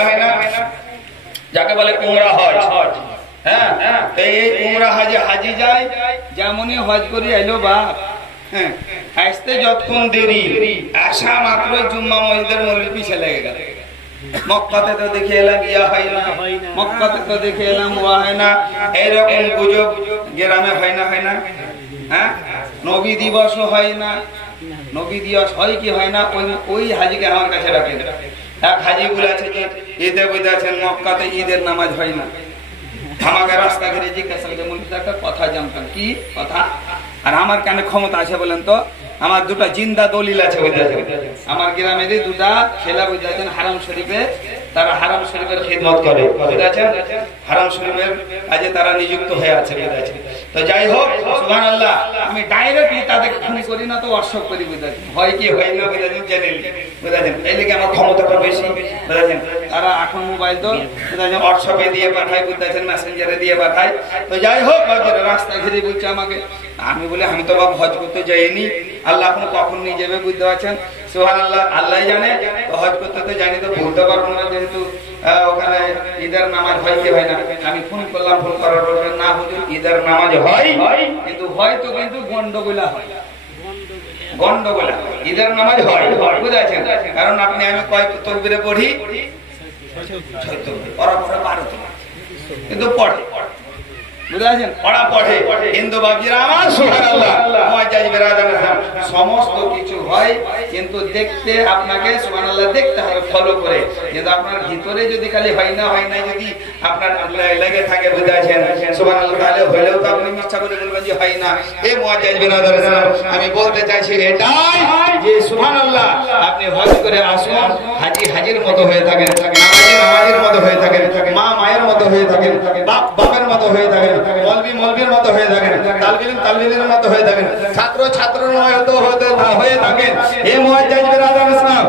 হয় না, যাকে বলে উমরা হজ। হ্যাঁ, এই উমরা হজে হাজি যায়, যেমনই হজ করি আইলো বাপ, হ্যাঁ, আসতে যতক্ষণ দেরি, আসা মাত্র জুম্মা মসজিদের মৌলভী পিছে লেগে গেল। মক্কাতে তো দেখে এলাম ইয়া হয় না, মক্কাতে তো দেখে এলাম ওয়া হয় না, এইরকম গুজব গ্রামে হয় না? হ্যাঁ, নবী দিবসও হয় না। নবী দিবস হয় কি হয় না, ওই হাজিকে আমার কাছে রাখেন। এক হাজি বলেছে যে ঈদে বুঝেছেন মক্কাতে ঈদের নামাজ হয় না। আমাকে রাস্তা ঘিরে জিজ্ঞাসা করছে, মুফতি একটা কথা জানতাম, কি কথা? আর আমার কেন ক্ষমতা আছে বলেন তো? আমার 2টা জিন্দা দলিল আছে, বুঝেছেন, আমার গ্রামেরই 2টা ছেলে, বুঝেছেন, হারাম শরীফে, তারা হারাম শরীফের খিদমত করে, বুঝেছেন, হারাম শরীফের কাজে তারা নিযুক্ত হয়ে আছে, বুঝেছেন। তো যাই হোক, সুবহানাল্লাহ, আমি ডাইরেক্টলি তাদেরকে খুন করি না, তো ওয়াটসঅ্যাপ করি, বুঝেছেন, হয় কি হয় না, বুঝেছেন, জেনে বুঝেছেন, এই লিগে আমার ক্ষমতাটা বেশি, বুঝেছেন। তারা এখন মোবাইল তো বুঝেছেন হোয়াটসঅ্যাপে দিয়ে পাঠায়, বুঝেছেন, মেসেঞ্জারে দিয়ে পাঠায়। তো যাই হোক, রাস্তা ঘিরে বলছে আমাকে, আমি বলি আমি তো বাপ হজ করতে যাইনি, আল্লাহ কখন নিয়ে যাবে, বুঝতে পারছেন, সুবহানাল্লাহ, আল্লাহ জানে। তো হজ করতে তো জানি, তো বলতে পারবো না, যেহেতু ওখানে ঈদের নামাজ হয় কি হয় না। আমি ফোন করলাম, ফোন করার পর না হুজুর ঈদের নামাজ হয়, কিন্তু হয়তো কিন্তু গন্ডগোলা হয়, ঈদের নামাজ হয়, বুঝেছেন। কারণ আপনি আমি কয় তাকবীরে পড়ি, 6 তাকবীর, ওরা পড়ে 12 তাকবীর, কিন্তু পড়ে বুঝতে পারছেন? ওরা পড়ে, কিন্তু বাবজিরা আমার সুবহানাল্লাহ মুআজ্জাজ বিরাদার সমস্ত কিছু হয়, কিন্তু দেখতে আপনাকে সুবহানাল্লাহ দেখতে হবে ফলো করে। কিন্তু আপনার ভিতরে যদি খালি হয় না যদি আপনার লেগে থাকে, বুঝতে পারছেন সুবহানাল্লাহ, তাহলে হলেও তো আপনি মিথ্যা করে বলবেন যে হয় না। এই মুআজ্জাজ বিরাদার আমি বলতে চাইছি এটাই যে সুবহানাল্লাহ আপনি হজ করে আসুন, হাজির মতো হয়ে থাকেন, নামাজের মতো হয়ে থাকেন, মা মায়ের মতো হয়ে থাকেন, বাপ বাপের মতো হয়ে থাকেন, মৌলভীর মতো হয়ে থাকেন, তালবিলের মতো হয়ে থাকেন, ছাত্রের মতো হয়ে থাকেন। এই মুআজ্জাজ বিরাদার ইসলাম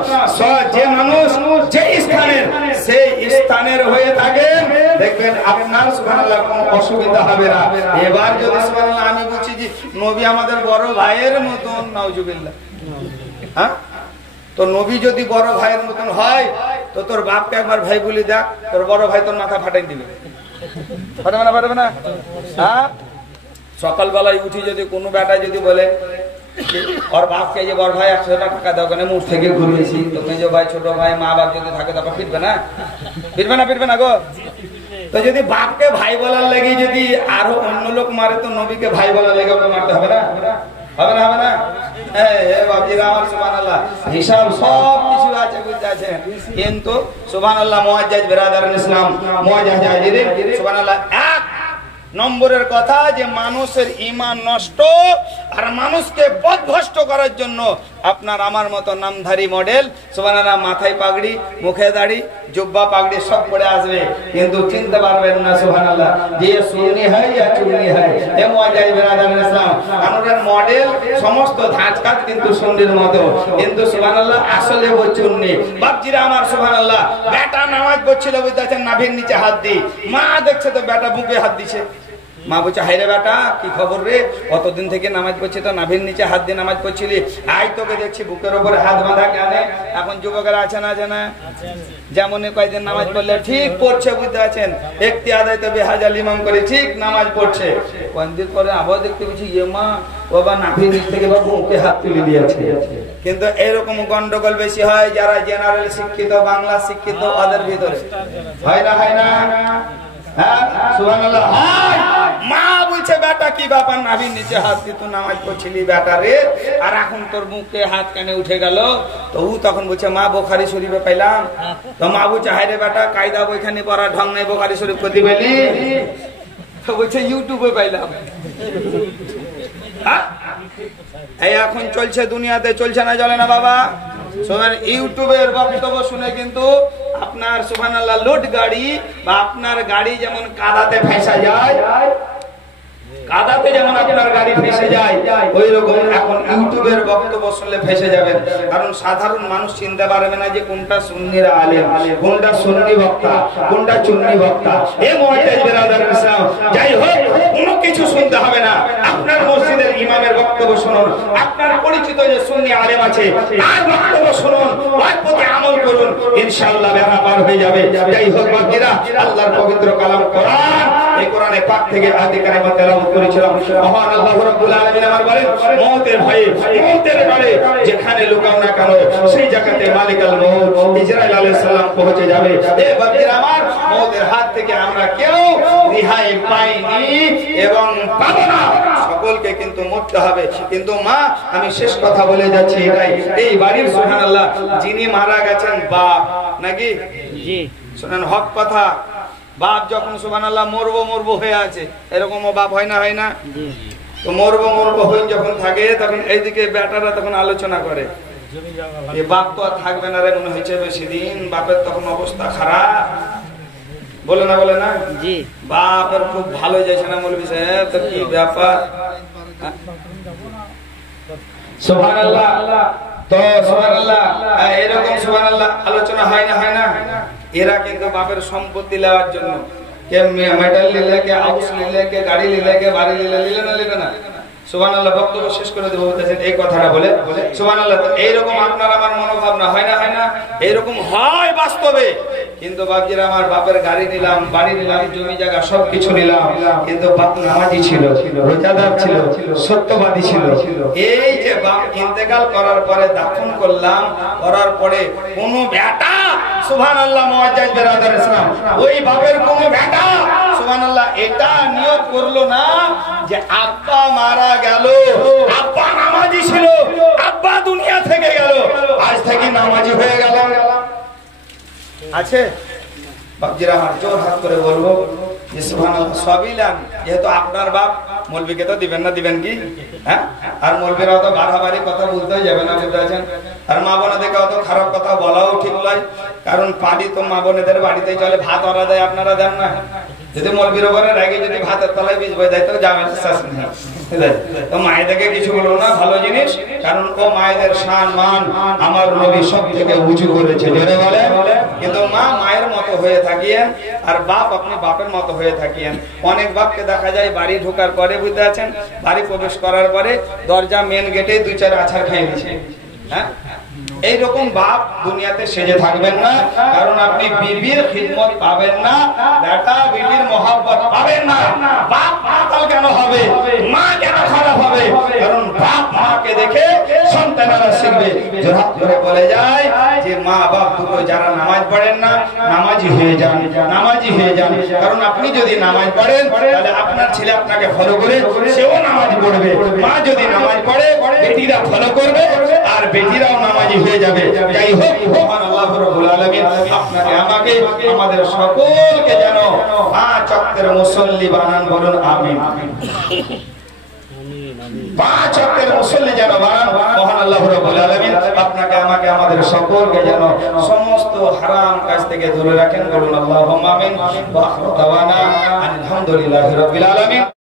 যে মানুষ যে স্থানের সেই স্থানের হয়ে থাকেন, দেখবেন আপনার সুবহানাল্লাহ কোনো অসুবিধা হবে না। এবার যদি সুবহানাল্লাহ আমি বলছি যে নবী আমাদের বড় ভাইয়ের মতন, নাউজুবিল্লাহ, হ্যাঁ, তো নবী যদি বড় ভাইয়ের মতন হয় তো তোর বাপকে একবার ভাই বলি দেখ, তোর বড় ভাই তোর মাথা ফাটাই দিবে, পারবে না? হ্যাঁ, সকালবেলায় উঠি যদি কোনো বেটা যদি বলে ওর বাপকে যে বড় ভাই 100 টাকা দাও, কেন মুখ থেকে ঘুরিয়েছি, তো মেজো ভাই ছোট ভাই মা বাপ যদি থাকে তখন ফিরবে না গো। তো যদি বাপকে ভাই বলার লেগে যদি আরো অন্য লোক মারে, তো নবীকে ভাই বলার লেগে ওকে মারতে হবে না? হবে না? বাবজিরা আমার সুবহানাল্লাহ হিসাব সব কিছু আছে, বুঝতে আছেন? কিন্তু সুবহানাল্লাহ মুআজ্জাজ বিরাদার ইসলাম মুআজ্জাজ হাজিরিন সুবহানাল্লাহ, এক নম্বরের কথা যে মানুষের ঈমান নষ্ট আর মানুষকে পথভ্রষ্ট করার জন্য আপনার আমার মতো নামধারী মডেল সুবহানাল্লাহ মাথায় পাগড়ি, মুখে দাড়ি, জুব্বা পাগড়ি সব পড়ে আসবে, কিন্তু চিনতে পারবেন না সুবহানাল্লাহ যে সুন্নি হয় ইয়া চুন্নি হয়। এ মুআজ্জাজ বিরাদার ইসলাম কানুনের মডেল সমস্ত ধাঁচকাত কিন্তু সুন্নির মতো, কিন্তু সুবহানাল্লাহ আসলে ও চুন্নি। বাপজিরা আমার সুবহানাল্লাহ, বেটা নামাজ পড়ছিল, বুঝতে পারছেন, নাভির নিচে হাত দি, মা দেখছে তো বেটা বুকে হাত দিছে, মা বলছে হাইরে বেটা কি খবর রে, অতদিন থেকে নামাজ পড়ছি তো নাভির নিচে হাত দিয়ে নামাজ পড়ছিলি, আই তোকে দেখছি বুকের উপরে হাত বাঁধা কেন? এখন যুবকেরা আছে না যেমন কয়েকদিন নামাজ পড়লে ঠিক পড়ছে, বুঝতে পারছেন, একটি আদায় তো বেহাজাল ইমাম করে ঠিক নামাজ পড়ছে, কয়েকদিন পরে আবার দেখতে পেয়েছি ইয়ে মা বাবা নাভির নিচ থেকে বাবু মুখে হাত তুলে দিয়েছে। কিন্তু এরকম গন্ডগোল বেশি হয় যারা জেনারেল শিক্ষিত, বাংলা শিক্ষিত, ওদের ভিতরে হয় না? হ্যাঁ সুবহানাল্লাহ। মা বলছে বেটা কি ব্যাপার, নাভির নিচে হাত দিয়ে তুই নামাজ পড়ছিলি বেটা রে, আর এখন তোর মুখে হাত কেন উঠে গেল? তো ও তখন বলছে মা বুখারী শরীফে পাইলাম। তো মা বলছে হায়রে বেটা কায়দা বইখানে পড়া ঢং নাই, বুখারী শরীফ করতে পেলি? তো বলছে ইউটিউবে পাইলাম। এই এখন চলছে দুনিয়াতে, চলছে না চলে না বাবা? ইউটিউবের বক্তব্য শুনে কিন্তু আপনার সুবহানাল্লাহ লোড গাড়ি বা আপনার গাড়ি যেমন কাদাতে ফেঁসে যায়, কাদাতে যেমন আপনার গাড়ি ফেঁসে যায়, ওই রকম এখন ইউটিউবের বক্তব্য শুনলে ফেঁসে যাবেন। কারণ সাধারণ মানুষ চিনতে পারবে না যে কোনটা সুন্নির আলেম, কোনটা সুন্নি বক্তা, কোনটা চুন্নি বক্তা। এ মুআজ্জাজ বিরাদার ইসলাম, যাই হোক কোনো কিছু শুনতে হবে না, আপনার মসজিদের ইমামের বক্তব্য শুনুন, আপনার পরিচিত যে সুন্নি আলেম আছে তার বক্তব্য শুনুন, তার প্রতি আমল করুন, ইনশাআল্লাহ বেড়া পার হয়ে যাবে। যাই হোক বাকিরা, আল্লাহর পবিত্র কালাম কোরআন, এই কোরআনে পাক থেকে আয়াতে কারিমা তেলাওয়াত করেছিলাম। মহান আল্লাহ রাব্বুল আলামিন আমার বলেন মওতের ভয়ে, মওতের ডরে যেখানে লুকাও না কেন সেই জায়গাতে মালিকাল মউত ইসরাইল আলাইহিস সালাম পৌঁছে যাবে। এ বাকিরা আমার, মওতের হাত থেকে আমরা কেউ রেহাই পাইনি এবং পাবো না, সকলকে কিন্তু মরতে হবে। কিন্তু মা আমি শেষ কথা বলে যাচ্ছি এটাই, এই বাড়ির সুবহানাল্লাহ যিনি মারা গেছেন বাপ নাকি, জি শুনেন হক কথা, বাপ যখন সুবহানাল্লাহ মরবো হয়ে আছে, এরকম বাপ হয় না? তো মরবো হয়ে যখন থাকে তখন এইদিকে বেটারা তখন আলোচনা করে বাপ তো আর থাকবে না রে, মনে হয়েছে বেশি দিন, বাপের তখন অবস্থা খারাপ, বলে না জি, বাপের খুব ভালো যাচ্ছে না মৌলভী সাহেব, তো কি ব্যাপার? সুবহানাল্লাহ। তো সুবহানাল্লাহ এরকম সুবহানাল্লাহ আলোচনা হয় না? এরা কিন্তু বাপের সম্পত্তি নেওয়ার জন্য কে মেডাল নিলে, কে হাউস নিলে, কে গাড়ি নিলে, কে বাড়ি নিলে না সুবহানাল্লাহ। বক্তব্য শেষ করে দেবো বলতেছেন এই কথাটা বলে সুবহানাল্লাহ। তো এইরকম আপনার আমার মনোভাবনা হয় না? এইরকম হয় বাস্তবে, কিন্তু বাপজিরা আমার বাপের গাড়ি নিলাম, বাড়ি নিলাম, জমি জায়গা সবকিছু নিলাম, কিন্তু বাপ নামাজি ছিল, রোজাদার ছিল, সত্যবাদী ছিল। এই যে বাপ ইন্তেকাল করার পরে দাফন করলাম, করার পরে কোন বেটা, সুবহানাল্লাহ মুআজ্জাজ বিরাদার ইসলাম, ওই বাপের কোন বেটা সুবহানাল্লাহ এটা নিয়ত করলো না যে আব্বা মারা গেল, আব্বা নামাজি ছিল, আব্বা দুনিয়া থেকে গেল, আজ থেকে নামাজি হয়ে গেল। আছে বাপজিরা আমার জোর হাত করে বলবো যে সুবহানাল্লাহ সবিলান, যেহেতু আপনার বাপ মৌলবীকে তো দিবেন না, দিবেন কি? হ্যাঁ, আর মৌলবীরা তো বাড়াবাড়ি কথা বলতেই যাবে না, বুঝতে পারছেন? আর মা বোনেদেরকে অত খারাপ কথা বলাও ঠিক নয়, কারণ পানি তো মা বোনেদের বাড়িতেই চলে, ভাত ওরা দেয়, আপনারা দেন না। যদি মৌলবীর উপরে রেগে যদি ভাতের তলায় বীজ বয়ে দেয় তো যাবেন শেষ নেই। তো মায়েদেরকে কিছু বলবো না, ভালো জিনিস, কারণ ও মায়েদের শান মান আমার নবী সব থেকে উঁচু করেছে, জোরে বলে। কিন্তু মা মায়ের মতো হয়ে থাকিয়েন, আর বাপ আপনি বাপের মতো হয়ে থাকিয়েন। অনেক বাপকে দেখা যায় বাড়ি ঢোকার পরে, বুঝতে আছেন, বাড়ি প্রবেশ করার পরে দরজা মেন গেটে 2-4 আছাড় খেয়ে দিচ্ছে। হ্যাঁ, এইরকম বাপ দুনিয়াতে সেজে থাকবেন না, কারণ আপনি বিবির খিদমত পাবেন না, বেটা বিবির মহব্বত পাবেন না। বাপ মাতাল কেন হবে, মা কেন খারাপ হবে? কারণ বাপ মাকে দেখে সন্তানেরা শিখবে। জোরাত করে বলে যায় যে মা বাপ দুটো যারা নামাজ পড়েন না, নামাজি হয়ে যান, নামাজি হয়ে যান। কারণ আপনি যদি নামাজ পড়েন তাহলে আপনার ছেলে আপনাকে ফলো করে সেও নামাজ পড়বে। মা যদি নামাজ পড়ে বেটিরা ফলো করবে, আর বেটিরাও নামাজি হয়ে যাবে। যাই হোক, মহান আল্লাহ রাব্বুল আলামিন আপনাকে আমাকে আমাদের সকলকে যেন 5 ওয়াক্তের মুসল্লি বানান, বলুন আমিন। 5 ওয়াক্তের মুসল্লি যেন বানান, মহান আল্লাহ রাব্বুল আলামিন আপনাকে আমাকে আমাদের সকলকে যেন সমস্ত হারাম কাজ থেকে দূরে রাখেন, বলুন আল্লাহুম্মা আমিন। ওয়া আখিরু দাওয়ানা আলহামদুলিল্লাহি রাব্বিল আলামিন।